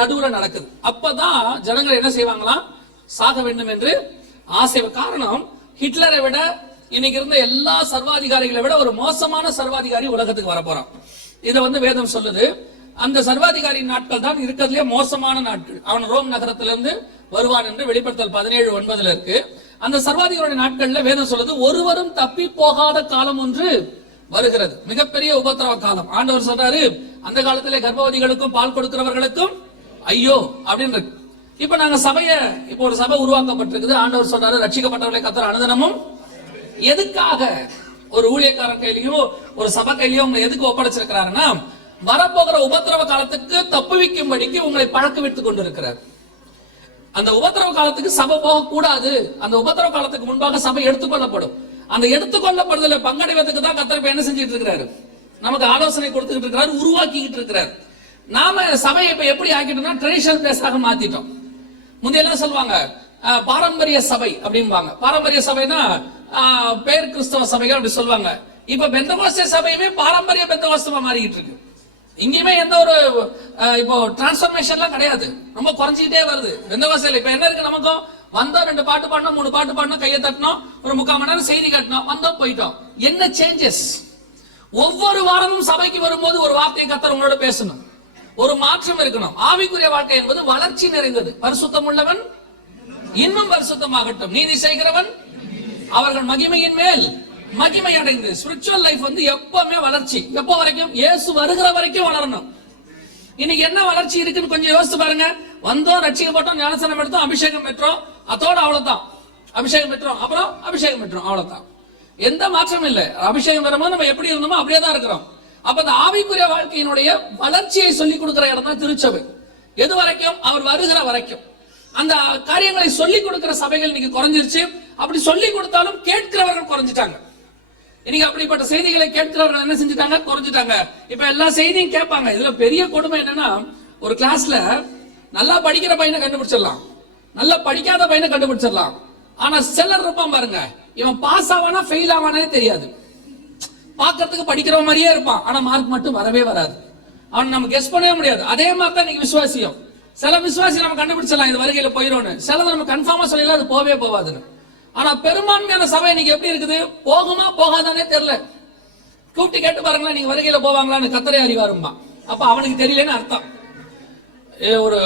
நடுவுல நடக்குது. அப்பதான் ஜனங்கள் என்ன செய்வாங்களாம், சாக வேண்டும் என்று ஆசை. காரணம், ஹிட்லரை விட இன்னைக்கு இருந்த எல்லா சர்வாதிகாரிகளை விட ஒரு மோசமான சர்வாதிகாரி உலகத்துக்கு வரப்போறான். இதை வேதம் சொல்லுது. அந்த சர்வாதிகாரி நாட்கள் தான் இருக்கிறதுலே மோசமான நாட்கள். அவன் ரோம் நகரத்திலிருந்து வருவான் என்று வெளிப்படுத்தல் 17:9 இருக்கு. அந்த சர்வாதிகாரி நாட்கள்ல வேதம் சொல்லுது, ஒருவரும் தப்பி போகாத காலம் ஒன்று வருகிறது, மிகப்பெரிய உபத்திரவ காலம். ஆண்டவர் சொல்றாரு, அந்த காலத்திலே கர்ப்பவதிகளுக்கும் பால் கொடுக்கிறவர்களுக்கும் ஐயோ அப்படின்னு இருக்கு. இப்ப நாங்க இப்போ ஒரு சபை உருவாக்கப்பட்டிருக்குது. ஆண்டவர் சொல்றாரு, ரட்சிக்கப்பட்டவர்களை கர்த்தர் அனுதினமும் எதுக்காக ஒரு ஊழியக்காரன் கையிலயோ ஒரு சபை கையிலயோ உங்களை எதுக்கு ஒப்படைச்சிருக்கிறாருன்னா, வரப்போகிற உபத்திரவ காலத்துக்கு தப்புவிக்கும்படிக்கு உங்களை பழக்க விட்டுக் கொண்டிருக்கிறார். அந்த உபத்திரவ காலத்துக்கு சபை போகக்கூடாது. அந்த உபத்திரவ காலத்துக்கு முன்பாக சபை எடுத்துக்கொள்ளப்படும். அந்த எடுத்துக்கொள்ளப்படுதல பங்கடைவதற்கு தான் கர்த்தர் என்ன செஞ்சிட்டு இருக்கிறாரு, நமக்கு ஆலோசனை கொடுத்துக்கிட்டு இருக்கிறாரு, உருவாக்கிட்டு இருக்கிறார். நாம சபையை இப்ப எப்படி ஆக்கிட்டோம்னா ட்ரெடிஷனல் பிளேஸாக மாத்திட்டோம். முந்தையெல்லாம் சொல்லுவாங்க பாரம்பரிய சபை அப்படிம்பாங்க. பாரம்பரிய சபைனா பேர் கிறிஸ்தவ சபைகள் அப்படி சொல்லுவாங்க. இப்ப பெந்தகோஸ்தே சபையுமே பாரம்பரிய பெந்தகோஸ்தமா மாறிக்கிட்டு இருக்கு. இங்கேயுமே எந்த ஒரு இப்போ டிரான்ஸ்பர்மேஷன்லாம் கிடையாது, ரொம்ப குறைஞ்சிக்கிட்டே வருது. பெந்தகோஸ்தேல இப்ப என்ன இருக்கு, நமக்கும் வந்தோம் 2 பாட்டு பாடணும் 3 பாட்டு பாடணும், கையை தட்டணும், ஒரு 3/4 மணி நேரம் செய்தி கட்டணும், வந்தோம் போயிட்டோம். என்ன சேஞ்சஸ்? ஒவ்வொரு வாரமும் சபைக்கு வரும்போது ஒரு வார்த்தையை கர்த்தர் உங்களோட பேசணும், ஒரு மாற்றம் இருக்கணும். ஆவிக்குரிய வாழ்க்கை என்பது வளர்ச்சி நிறைந்தது. பரிசுத்தம் உள்ளவன் இன்னும் பரிசுத்தமாகட்டும், நீதி செய்கிறவன் அவர்கள் மகிமையின் மேல் மகிமை அடைந்து. ஸ்பிரிச்சுவல் லைஃப் எப்பவுமே வளர்ச்சி. எப்போ வரைக்கும்? இயேசு வருகிற வரைக்கும் வளரணும். இன்னைக்கு என்ன வளர்ச்சி இருக்குன்னு கொஞ்சம் யோசிச்சு பாருங்க. வந்தோம், ரட்சிக்கப்பட்டோம், ஞானஸ்நானம் எடுத்தோம், அபிஷேகம் பெற்றோம், அதோட அவ்வளவுதான். அபிஷேகம் பெற்றோம், அப்புறம் அபிஷேகம் பெற்றோம், அவ்வளவுதான். எந்த மாற்றம் இல்லை. அபிஷேகம் வரும்போது நம்ம எப்படி இருந்தோமோ அப்படியே தான் இருக்கிறோம். அப்ப அந்த ஆவிக்குரிய வாழ்க்கையினுடைய வளர்ச்சியை சொல்லிக் கொடுக்கிற இடம் தான் திருச்சபை. எது வரைக்கும்? அவர் வருகிற வரைக்கும். அந்த காரியங்களை சொல்லிக் கொடுக்கிற சபைகள் இன்னைக்கு குறைஞ்சிருச்சு. அப்படி சொல்லிக் கொடுத்தாலும் கேட்கிறவர்கள் குறைஞ்சிட்டாங்க. இன்னைக்கு அப்படிப்பட்ட செய்திகளை கேட்கிறவர்கள் என்ன செஞ்சுட்டாங்க, குறைஞ்சிட்டாங்க. இப்ப எல்லா செய்தியும் கேட்பாங்க. இதுல பெரிய கொடுமை என்னன்னா, ஒரு கிளாஸ்ல நல்லா படிக்கிற பையனை கண்டுபிடிச்சிடலாம், நல்லா படிக்காத பையனை கண்டுபிடிச்சிடலாம். ஆனா சிலர் இருப்பான் பாருங்க, இவன் பாஸ் ஆவானா ஃபெயில் ஆவானே தெரியாது. பாக்கிறதுக்கு படிக்கிற மாதிரியே இருப்பான், ஆனா மார்க் மட்டும் வரவே வராது. அவன் நம்ம கெஸ் பண்ணவே முடியாது. அதே மாதிரி தான் இன்னைக்கு விசுவாசியம். சில விசுவாசி நம்ம கண்டுபிடிச்சிடலாம் இது வருகையில போயிடும்னு, சிலது நம்ம கன்ஃபார்மா சொல்லலாம் அது போவே போவாதுன்னு. ஆனா பெரும்பான்மையான சபை இன்னைக்கு எப்படி இருக்குது, போகுமா போகாதானே தெரியல. கூப்பிட்டு கேட்டு பாருங்களேன், நீங்க வருகையில போவாங்களான்னு, கத்தரே அறிவாருமா. அப்ப அவனுக்கு தெரியலன்னு அர்த்தம். ஒரு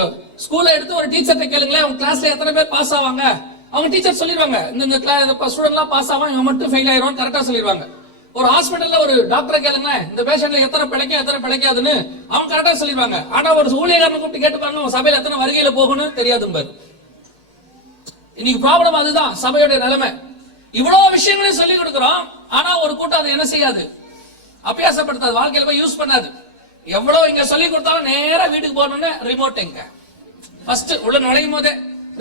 ஸ்கூல்ல எடுத்து ஒரு டீச்சர்ட்ட கேளுங்களேன், உங்க கிளாஸ்ல எத்தனை பேர் பாஸ் ஆவாங்க, அவங்க டீச்சர் சொல்லிடுவாங்க, இந்த ஸ்டூடெண்ட் எல்லாம் பாஸ் ஆவாங்க, இவங்க மட்டும் ஃபெயில் ஆயிரும், கரெக்டா சொல்லிடுவாங்க. ஒரு ஹாஸ்பிட்டல்ல ஒரு டாக்டரை கேளுங்க, இந்த பேஷண்ட்ல எத்தனை பிழைக்கும் எத்தனை பிழைக்காதுன்னு அவங்க கரெக்டா சொல்லிடுவாங்க. ஆனா ஒரு ஊழியக்காரனை கூப்பிட்டு கேட்டு பாருங்க, உங்க சபையில எத்தனை வருகையில போகணும் தெரியாது பாரு. இன்னைக்கு ப்ராப்ளம் அதுதான் சபையோட நிலைமை. இவ்வளவு விஷயங்களையும் சொல்லி கொடுக்கிறோம், ஆனா ஒரு கூட்டம் அதை என்ன செய்யாது, அபியாசப்படுத்தாது, வாழ்க்கையில போய் யூஸ் பண்ணாது. எவ்வளவு இங்க சொல்லி கொடுத்தாலும் நேரா வீட்டுக்கு போகணும்னு ரிமோட் எங்க, ஃபர்ஸ்ட் உள்ள நுழையும் போதே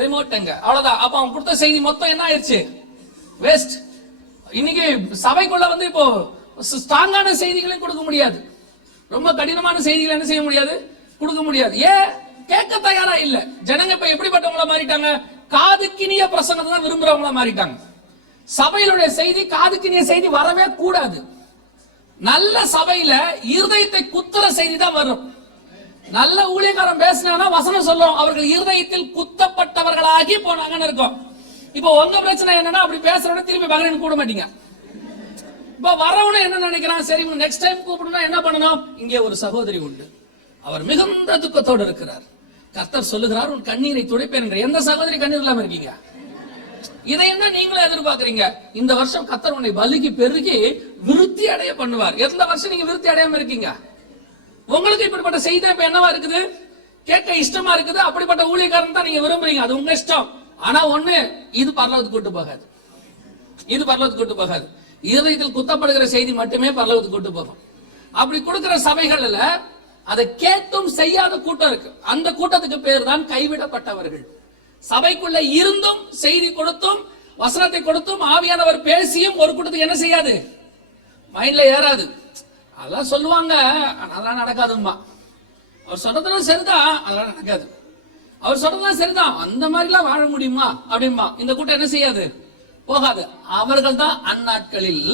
ரிமோட் எங்க, அவ்வளவுதான். அப்ப அவங்க கொடுத்த செய்தி மொத்தம் என்ன ஆயிடுச்சு, வேஸ்ட். இன்னைக்கு சபைக்குள்ள வந்து இப்போ ஸ்ட்ராங்கான செய்திகளையும் கொடுக்க முடியாது, ரொம்ப கடினமான செய்திகளை என்ன செய்ய முடியாது, கொடுக்க முடியாது. ஏன், கேட்க தயாரா இல்ல. ஜனங்க இப்ப எப்படிப்பட்டவங்களா மாறிட்டாங்க, காதுக்கினிய பிரசங்கத்தை தான் விரும்புறவங்களா மாறிட்டாங்க. சபையிலுடைய செய்தி காதுக்கினிய செய்தி வரவே கூடாது. நல்ல சபையில இருதயத்தை குத்துற செய்தி தான் வரும். நல்ல ஊழியக்காரன் பேசினா வசனம் சொல்லும், அவர்கள் இருதயத்தில் குத்தப்பட்டவர்களாகி போனாங்கன்னு இருக்கும். இப்போ உங்க பிரச்சனை என்னன்னா, அப்படி பேசுறவன திருப்பி பகரன்னு கூட மாட்டீங்க. இப்ப வரவன என்ன நினைக்கிறான், சரி நெக்ஸ்ட் டைம் கூப்பிடணும், என்ன பண்ணணும், இங்கே ஒரு சகோதரி உண்டு, அவர் மிகுந்த துக்கத்தோடு இருக்கிறார், கர்த்தர் சொல்லுகிறார் உன் கண்ணீரை துடைப்பேன். எந்த சகோதரி கண்ணீர் இல்லாம இருக்கீங்க? இதை என்ன நீங்களும் எதிர்பார்க்கறீங்க? இந்த வருஷம் கர்த்தர் உன்னை பலுகி பெருகி விருத்தி அடைய பண்ணுவார். எந்த வருஷம் நீங்க விருத்தி அடையாம இருக்கீங்க? உங்களுக்கு இப்படிப்பட்ட செய்தி இப்ப என்னவா இருக்குது, கேட்க இஷ்டமா இருக்குது, அப்படிப்பட்ட ஊழியக்காரன் தான் நீங்க விரும்புறீங்க, அது உங்க இஷ்டம். ஆனா ஒண்ணு, இது பரலோகத்துக்கு கூட்டு போகாது, இது பரலோகத்துக்கு கூட்டு போகாது. இருதயத்தில் குத்தப்படுகிற செய்தி மட்டுமே பரலோகத்துக்கு கூட்டு போகும். அப்படி கொடுக்கிற சபைகள்ல அதை கேட்டும் செய்யாத கூட்டம் இருக்கு. அந்த கூட்டத்துக்கு பேர் தான் கைவிடப்பட்டவர்கள். சபைக்குள்ள இருந்தும் செய்தி கொடுத்தும் வசனத்தை கொடுத்தும் ஆவியானவர் பேசியும் ஒரு கூட்டத்துக்கு என்ன செய்யாது, மைண்ட்ல ஏறாது. அதெல்லாம் சொல்லுவாங்க, அதெல்லாம் நடக்காதுமா. அவர் சொல்றதெல்லாம் சரிதான், அதெல்லாம் நடக்காது. அவர் சொல்றதெல்லாம் சரிதான், அந்த மாதிரி எல்லாம் வாழ முடியுமா அப்படிமா இந்த கூட்டம் என்ன செய்யாது, போகாது. அவர்கள் தான் அந்நாட்களில்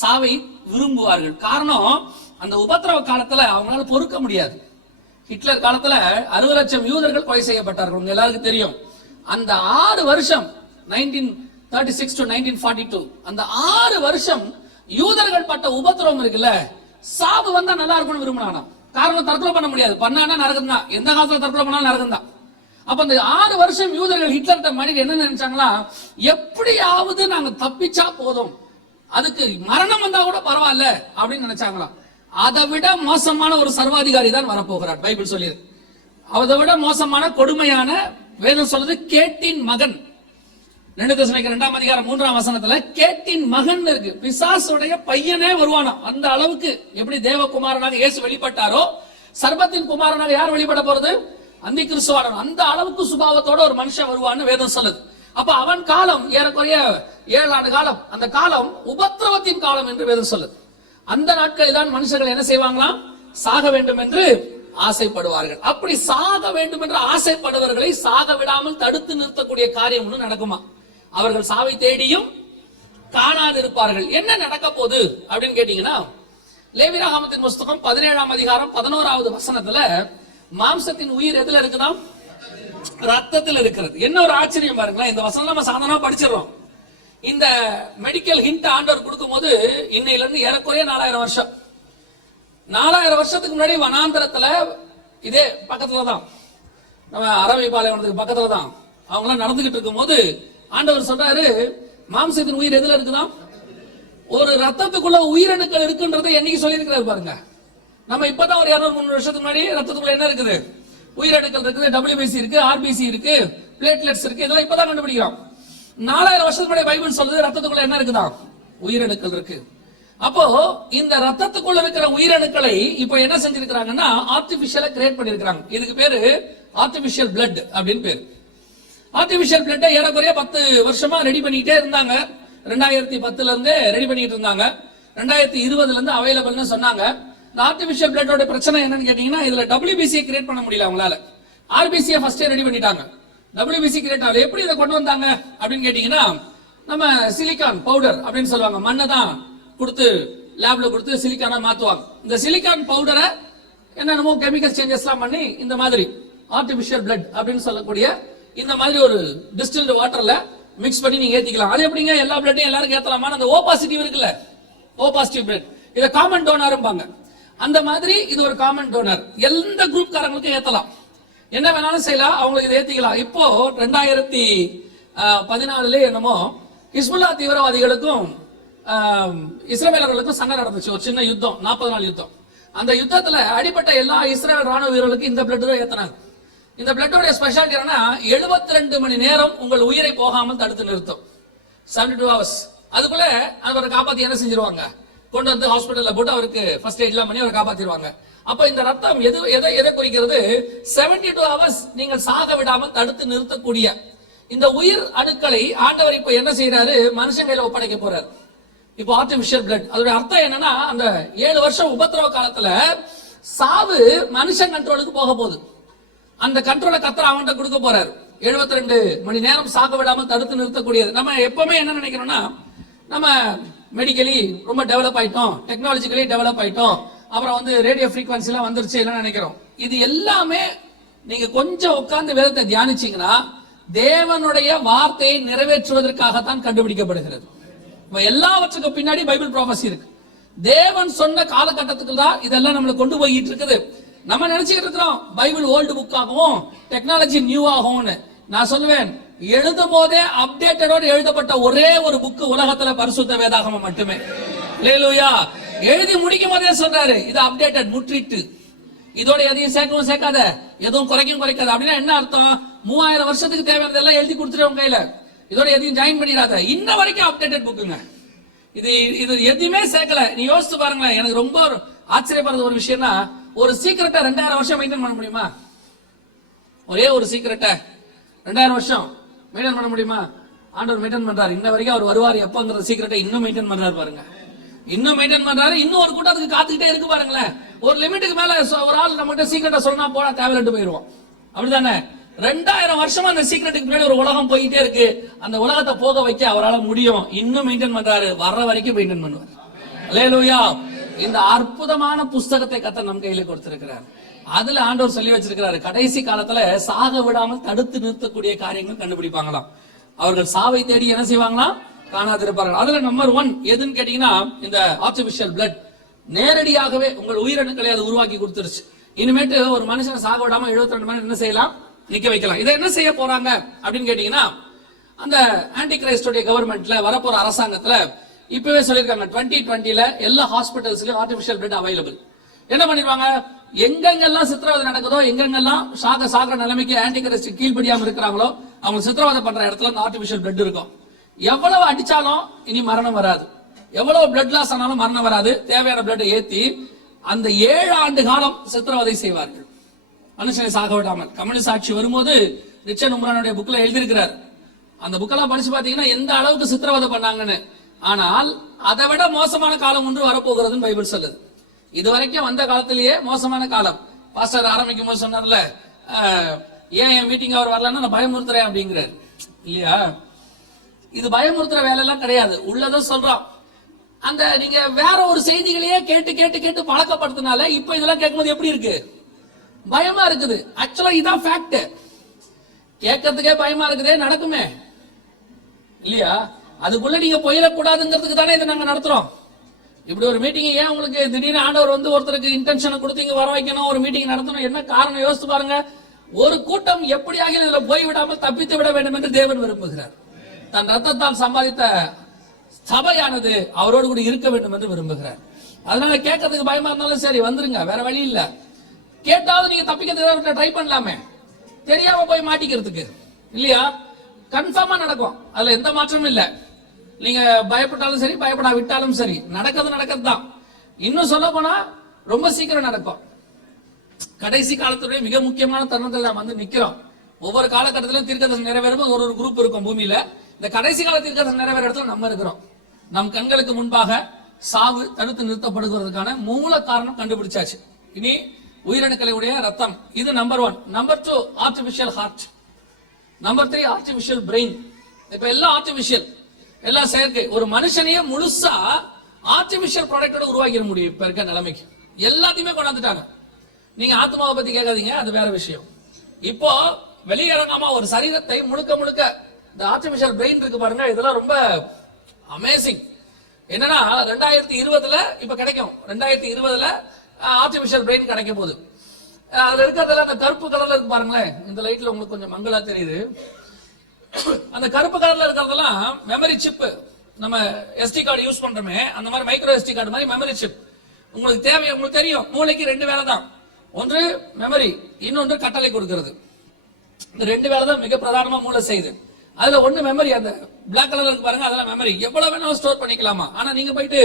சாவை விரும்புவார்கள். காரணம், அந்த உபத்திரவ காலத்துல அவங்களால பொறுக்க முடியாது. ஹிட்லர் காலத்துல 60 லட்சம் யூதர்கள் கொலை செய்யப்பட்டார்கள், உங்க எல்லாருக்கும் தெரியும். அந்த 6 வருஷம் 1936 to 1942 அந்த 6 வருஷம் யூதர்கள் பட்ட உபத்திரவம் இருக்குல்ல, சாவு வந்தா நல்லா இருக்கும்னு விரும்பினானா. காரணம், தற்கொலை பண்ண முடியாது, பண்ணானா நரகம் தான், எந்த காலத்துல தற்கொலை பண்ணாலும் நரகம் தான். அப்ப அந்த 6 வருஷம் யூதர்கள் ஹிட்லர் மாதிரி என்ன நினைச்சாங்களா, எப்படியாவது நாங்க தப்பிச்சா போதும், அதுக்கு மரணம் வந்தா கூட பரவாயில்ல அப்படின்னு நினைச்சாங்களாம். அதை விட மோசமான ஒரு சர்வாதிகாரி தான் வரப்போகிறார், பைபிள் சொல்லியது. அதை விட மோசமான கொடுமையான, வேதம் சொல்றது கேட்டின் மகன். 2 தெசலோனிக்கேயர் 2ஆம் அதிகாரம் 3ஆம் வசனத்துல கேட்டின் மகன் இருக்கு. பிசாசுடைய பையனே வருவானா. அந்த அளவுக்கு எப்படி தேவகுமாரனாக இயேசு வெளிப்பட்டாரோ, சர்பத்தின் குமாரனாக யார் வெளிப்பட போறது, அந்தி கிறிஸ்துவான. அந்த அளவுக்கு சுபாவத்தோட ஒரு மனுஷன் வருவான்னு வேதம் சொல்லுது. அப்ப அவன் காலம் ஏறக்குறைய 7 ஆண்டு காலம். அந்த காலம் உபத்திரவத்தின் காலம் என்று வேதம் சொல்லுது. அந்த நாட்களில் தான் மனுஷர்கள் என்ன செய்வாங்களாம், சாக வேண்டும் என்று ஆசைப்படுவார்கள். அப்படி சாக வேண்டும் என்று ஆசைப்படுவர்களை சாக விடாமல் தடுத்து நிறுத்தக்கூடிய காரியம் ஒண்ணு நடக்குமா. அவர்கள் சாவை தேடியும் காணாதிருப்பார்கள். என்ன நடக்க போகுது அப்படின்னு கேட்டீங்கன்னா, லேவியராகமத்தின் புஸ்தகம் 17ஆம் அதிகாரம் 11வது வசனத்துல மாம்சத்தின் உயிர் எதுல இருக்குதாம், ரத்தத்தில் இருக்கிறது. என்ன ஒரு ஆச்சரியம் பாருங்களேன். இந்த வசனம் நம்ம சாதாரணமா படிச்சிடறோம். இந்த மெடிக்கல் ஹிண்ட் ஆண்டவர் கொடுக்கும் போது இன்னையில இருந்து ஏறக்குறைய 4000 வருஷம் 4000 வருஷத்துக்கு முன்னாடி வனாந்தரத்துல, இதே பக்கத்துல தான், நம்ம அரபிபாளையத்துக்கு பக்கத்துல தான் அவங்க எல்லாம் நடந்துகிட்டு இருக்கும் போது ஆண்டவர் சொல்றாரு, மாம்சத்தின் உயிர் எதுல இருக்குதான், ஒரு ரத்தத்துக்குள்ள உயிரணுக்கள் இருக்குன்றதை என்னைக்கு சொல்லி இருக்கிறாரு பாருங்க. நம்ம இப்பதான் ஒரு 200-300 வருஷத்துக்கு முன்னாடி ரத்தத்துக்குள்ள என்ன இருக்குது, உயிரணுக்கள் இருக்குது, WBC இருக்கு, RBC இருக்கு, பிளேட்லெட்ஸ் இருக்கு, இதெல்லாம் இப்பதான் கண்டுபிடிக்கிறோம். 4000 வருஷத்துக்கு முன்னாடி பைபிள் சொல்றது ரத்தத்துக்குள்ள என்ன இருக்குதான், உயிரணுக்கள் இருக்கு. அப்போ இந்த ரத்தத்துக்குள்ள இருக்கிற உயிரணுக்களை இப்போ என்ன செஞ்சிருக்காங்கன்னா, ஆர்டிபிஷியலா கிரியேட் பண்ணிருக்காங்க. இதுக்கு பேரு ஆர்டிபிஷியல் பிளட் அப்படின்னு பேரு. ஆர்டிபிஷியல் பிளட் ஏறக்குறைய 10 வருஷமா ரெடி பண்ணிட்டே இருந்தாங்க. 2010ல இருந்து ரெடி பண்ணிட்டு இருந்தாங்க. 2020ல இருந்து அவைலபிள்னு சொன்னாங்க. இந்த ஆர்டிபிஷியல் பிளட்டோட பிரச்சனை என்னன்னு கேட்டீங்கன்னா, இதுல WBC கிரியேட் பண்ண முடியல அவங்களால. ஆர்பிசியை ஃபர்ஸ்டே ரெடி பண்ணிட்டாங்க, WBC கிரியேட் ஆகல. எப்படி இதை கொண்டு வந்தாங்க அப்படின்னு கேட்டீங்கன்னா, நம்ம சிலிக்கான் பவுடர் அப்படின்னு சொல்லுவாங்க, மண்ணை தான் கொடுத்து லேப்ல கொடுத்து சிலிக்கானா மாத்துவாங்க. இந்த சிலிக்கான் பவுடரை என்னென்னமோ கெமிக்கல் சேஞ்சஸ் எல்லாம் பண்ணி இந்த மாதிரி ஆர்டிபிஷியல் பிளட் அப்படின்னு சொல்லக்கூடிய இந்த மாதிரி ஒரு டிஸ்டில்டு வாட்டர்ல மிக்ஸ் பண்ணி நீங்க ஏத்திக்கலாம். அது எப்படிங்க எல்லா பிளட்டையும் எல்லாருக்கும் ஏத்தலாமா? அந்த O பாசிட்டிவ் இருக்குல்ல, O பாசிட்டிவ் பிளட், இத காமன் டோனர்ம்பாங்க. அந்த மாதிரி இது ஒரு காமன் டோனர், எந்த குரூப் காரங்களுக்கும் ஏத்தலாம், என்ன வேணாலும் செய்யலாம், அவங்களுக்கு இதை ஏத்திக்கலாம். இப்போ 2014 என்னமோ ஹிஸ்புல்லா தீவிரவாதிகளுக்கும் இஸ்ரேலர்களுக்கும் சண்டை நடந்துச்சு, ஒரு சின்ன யுத்தம், 40 நாள் யுத்தம். அந்த யுத்தத்துல அடிப்பட்ட எல்லா இஸ்ரேல் ராணுவ வீரர்களுக்கும் இந்த பிளட் தான் ஏத்தினாங்க. இந்த பிளட்டோட ஸ்பெஷாலிட்டி என்னன்னா 72 மணி நேரம் உங்கள் உயிரை போகாமல் தடுத்து நிறுத்தும். 72 hours. அதுக்குள்ள அவரை காப்பாத்தி என்ன செஞ்சிருவாங்க, கொண்டு வந்து ஹாஸ்பிட்டல்ல போட்டு அவருக்கு ஃபர்ஸ்ட் எய்ட் எல்லாம் பண்ணி அவரை காப்பாத்திடுவாங்க. அப்ப இந்த ரத்தம் எதை குறிக்கிறது? 72 hours நீங்கள் சாக விடாமல் தடுத்து நிறுத்தக்கூடிய இந்த உயிர் அணுக்களை ஆண்டவர் இப்ப என்ன செய்யறாரு, மனுஷன் கையில ஒப்படைக்க போறாரு. இப்போ ஆர்டிபிஷியல் பிளட், அதோட அர்த்தம் என்னன்னா, அந்த 7 வருஷம் உபத்திரவ காலத்துல சாவு மனுஷன் கண்ட்ரோலுக்கு போக போகுது. அந்த கண்ட்ரோலை கத்தர் அவன்கிட்ட கொடுக்க போறாரு. 72 மணி நேரம் சாக விடாமல் தடுத்து நிறுத்தக்கூடியது. நம்ம எப்பவுமே என்ன நினைக்கிறோம்னா, நம்ம மெடிக்கலி ரொம்ப டெவலப் ஆயிட்டோம், டெக்னாலஜிக்கலி டெவலப் ஆயிட்டோம், அப்புறம் வந்து ரேடியோ ஃப்ரீக்வன்சி எல்லாம் வந்துருச்சு எல்லாம் நினைக்கிறோம். இது எல்லாமே நீங்க கொஞ்சம் உட்கார்ந்து வேதத்தை தியானிச்சீங்கன்னா தேவனுடைய வார்த்தையை நிறைவேற்றுவதற்காகத்தான் கண்டுபிடிக்கப்படுகிறது. எல்லாவற்றுக்கும் பின்னாடி பைபிள் ப்ராபசி இருக்கு. தேவன் சொன்ன காலகட்டத்துக்கு தான் இதெல்லாம் நம்மளை கொண்டு போயிட்டு இருக்குது. நம்ம நினைச்சுக்கிட்டு இருக்கிறோம் பைபிள் ஓல்டு புக் ஆகவும் டெக்னாலஜி நியூ ஆகும்னு. நான் சொல்லுவேன், எழுதும் போதே அப்டேட்டடோடு எழுதப்பட்ட ஒரே ஒரு புக் உலகத்துல பரிசுத்த வேதாகமம் மட்டுமே. அல்லேலூயா. எழுதி முடிக்கும் போதே சொல்றாரு, இது அப்டேட்டட், முற்றிட்டு, இதோட எதையும் சேர்க்கவும் சேர்க்காத, எதுவும் குறைக்கும் குறைக்காத. அப்படின்னா என்ன அர்த்தம்? 3000 வருஷத்துக்கு தேவையானதெல்லாம் எழுதி கொடுத்துருவோம் கையில, இதோட எதையும் ஜாயின் பண்ணிடாத. இன்ன வரைக்கும் அப்டேட்டட் புக்குங்க. இது எதுவுமே சேர்க்கல. நீ யோசிச்சு பாருங்களேன். எனக்கு ரொம்ப ஆச்சரியப்படுறது ஒரு விஷயம்னா, ஒரு சீக்கிரட்டை 2000 வருஷம் மெயின்டைன் பண்ண முடியுமா? ஒரே ஒரு சீக்கிரட்டை 2000 வருஷம் மெயின்டைன் பண்ண முடியுமா? ஆண்டவர் மெயின்டைன் பண்றாரு. இன்ன வரைக்கும் அவர் வருவார் எப்பங்கிற சீக்கிரட்டை இன்னும் மெயின்டைன் பண்றாரு பாருங்க. இன்னும் மெயின்டைன் பண்றாரு. இன்னும் ஒரு கூட்டத்துக்கு காத்துக்கிட்டே இருக்கு பாருங்களேன். ஒரு லிமிட்டுக்கு மேல ஒரு ஆள் நம்ம கிட்ட சீக்கிரட்டை சொன்னா போனா தேவையில்லை போயிருவோம். அப்படித்தானே? 2000 வருஷமா அந்த சீக்கிரட்டுக்கு முன்னாடி ஒரு உலகம் போயிட்டே இருக்கு. அந்த உலகத்தை போக வைக்க அவரால் முடியும். இன்னும் மெயின்டைன் பண்றாரு. வர்ற வரைக்கும் மெயின்டைன் பண்ணுவார். அல்லேலூயா. இந்த அற்புதமான புஸ்தகத்தை கர்த்தர் நம் கையில கொடுத்திருக்கிறார். அதுல ஆண்டவர் சொல்லி வச்சிருக்கிறாரு, கடைசி காலத்துல சாக விடாமல் தடுத்து நிறுத்தக்கூடிய காரியங்கள் கண்டுபிடிப்பாங்களாம். அவர்கள் சாவை தேடி என்ன செய்வாங்களாம்? காணாதிருப்பார்கள். அதுல நம்பர் 1 எதுன்னு கேட்டீங்கன்னா, இந்த ஆர்டிபிஷியல் பிளட் நேரடியாகவே உங்கள் உயிரணுக்களை அது உருவாக்கி கொடுத்துருச்சு. இனிமேட்டு ஒரு மனுஷனை சாக விடாம 72 மணி என்ன செய்யலாம்? நிக்க வைக்கலாம். இதை என்ன செய்ய போறாங்க அப்படின்னு கேட்டீங்கன்னா, அந்த ஆன்டி கிரைஸ்டோடைய கவர்மெண்ட்ல வரப்போற அரசாங்கத்துல இப்பவே சொல்லிருக்காங்க, 2020ல எல்லா ஹாஸ்பிட்டல்ஸ்லயும் ஆர்டிபிஷியல் பிளட் அவைலபிள். என்ன பண்ணிருவாங்க? எங்கெங்கெல்லாம் சித்திரவதை நடக்குதோ, எங்கெங்கெல்லாம் சாகிற நிலைமைக்கு ஆன்டி கிரைஸ்ட் கீழ்படியாம இருக்கிறாங்களோ, அவங்க சித்திரவதை பண்ற இடத்துல அந்த ஆர்டிபிஷியல் பிளட் இருக்கும். எவ்வளவு அடிச்சாலும் இனி மரணம் வராது, எவ்வளவு பிளட் லாஸ் ஆனாலும் மரணம் வராது. தேவையான பிளட் ஏத்தி அந்த 7 ஆண்டு காலம் சித்திரவதை செய்வார்கள், மனுஷனை சாக விடாமல். கம்யூனிஸ்ட் ஆட்சி வரும்போது ரிச்சர்ட் உம்ரானுடைய புக்ல எழுதியிருக்கிறார். அந்த புக்கெல்லாம் படிச்சு பாத்தீங்கன்னா எந்த அளவுக்கு சித்திரவதை பண்ணாங்கன்னு. ஆனால் அதை விட மோசமான காலம் ஒன்று வரப்போகிறதுன்னு பைபிள் சொல்லுது. இதுவரைக்கும் வந்த காலத்திலேயே மோசமான காலம். பாஸ்டர் ஆரம்பிக்கும் போது சொன்னார்ல, ஏன் என் மீட்டிங் அவர் வரலன்னா நான் பயமுறுத்துறேன் அப்படிங்கிறார் இல்லையா? இது பயமுறுத்துற வேலை எல்லாம் கிடையாது, உள்ளதான் சொல்றோம். அந்த நீங்க வேற ஒரு செய்திகளையே கேட்டு கேட்டு கேட்டு பழக்கப்படுத்தினால இப்ப இதெல்லாம் கேட்கும்போது எப்படி இருக்கு? பயமா இருக்குது. ஆக்சுவலா இதான் ஃபேக்ட். கேட்கறதுக்கே பயமா இருக்குதே, நடக்குமே இல்லையா? அதுக்குள்ள நீங்க போயிடக்கூடாதுங்கிறதுக்கு தானே இதை நாங்க நடத்துறோம். இப்படி ஒரு மீட்டிங் ஏன் உங்களுக்கு திடீர்னு ஆண்டவர் வந்து ஒருத்தருக்கு இன்டென்ஷனை கொடுத்து இங்க வர வைக்கணும், ஒரு மீட்டிங் நடத்தணும், என்ன காரணம் யோசிச்சு பாருங்க. ஒரு கூட்டம் எப்படியாக இதுல போய்விடாமல் தப்பித்து விட வேண்டும் என்று தேவன் விரும்புகிறார். தன் ரத்தத்தால் சம்பாதித்த சபையானது அவரோடு கூட இருக்க வேண்டும் என்று விரும்புகிறார். அதனால கேட்கறதுக்கு பயமா இருந்தாலும் சரி வந்துருங்க, வேற வழி இல்ல. கேட்டாவது நீங்க தப்பிக்கிறதுக்கு ட்ரை பண்ணலாமே, தெரியாம போய் மாட்டிக்கிறதுக்கு இல்லையா? கன்ஃபார்மா நடக்கும், அதுல எந்த மாற்றமும் இல்ல. நீங்க பயப்பட்டாலும் சரி, பயப்படா விட்டாலும் சரி, நடக்கிறது தான். இன்னும் சொல்ல போனா ரொம்ப சீக்கிரம் நடக்கும். கடைசி காலத்துடைய மிக முக்கியமான தருணத்தில் நாம் வந்து நிக்கிறோம். ஒவ்வொரு காலகட்டத்திலும் தீர்க்கதரிசனம் நிறைவேறும் ஒரு குரூப் இருக்கும் பூமியில. இந்த கடைசி கால தீர்க்கதரிசனம் நிறைவேற இடத்துல நம்ம இருக்கிறோம். நம் கண்களுக்கு முன்பாக சாவு தடுத்து நிறுத்தப்படுவதற்கான மூல காரணம் கண்டுபிடிச்சாச்சு. இனி உயிரணுக்களை உடைய ரத்தம். இது number 1. Number 2 artificial heart. Number 3 artificial brain. இப்ப எல்லாம் ஆர்டிபிஷியல், எல்லாம் செயற்கை. ஒரு மனுஷனையே முழுசா ஆர்டிபிஷியல் ப்ராடக்டோட உருவாக்கிட முடியும் இப்ப இருக்க நிலைமைக்கு. எல்லாத்தையுமே கொண்டாந்துட்டாங்க. நீங்க ஆத்மாவை பத்தி கேட்காதீங்க, அது வேற விஷயம். இப்போ வெளியிறங்காம ஒரு சரீரத்தை முழுக்க முழுக்க இந்த ஆர்டிபிஷியல் பிரெயின் இருக்கு பாருங்க, இதெல்லாம் ரொம்ப அமேசிங். என்னன்னா 2020 இப்ப கிடைக்கும். 2020 ஆர்டிபிஷியல் பிரெயின் கிடைக்க போகுது. அதுல இருக்கிறதுல அந்த கருப்பு கலர்ல இருக்கு பாருங்களேன், இந்த லைட்ல உங்களுக்கு கொஞ்சம் மங்களா தெரியுது. அந்த கருப்பு கலர்ல இருக்கிறதெல்லாம் மெமரி சிப். நம்ம எஸ்டி கார்டு யூஸ் பண்றோமே, அந்த மாதிரி மைக்ரோ எஸ்டி கார்டு மாதிரி மெமரி சிப். உங்களுக்கு தேவை, உங்களுக்கு தெரியும், மூளைக்கு 2 வேலை தான். ஒன்று மெமரி, இன்னொன்று கட்டளை கொடுக்கிறது. இந்த 2 வேலை தான் மிக பிரதானமா மூளை செய்யுது. அதுல ஒண்ணு மெமரி, அந்த பிளாக் கலர்ல இருக்கு பாருங்க, அதெல்லாம் மெமரி. எவ்வளவு வேணாலும் ஸ்டோர் பண்ணிக்கலாமா. ஆனா நீங்க போயிட்டு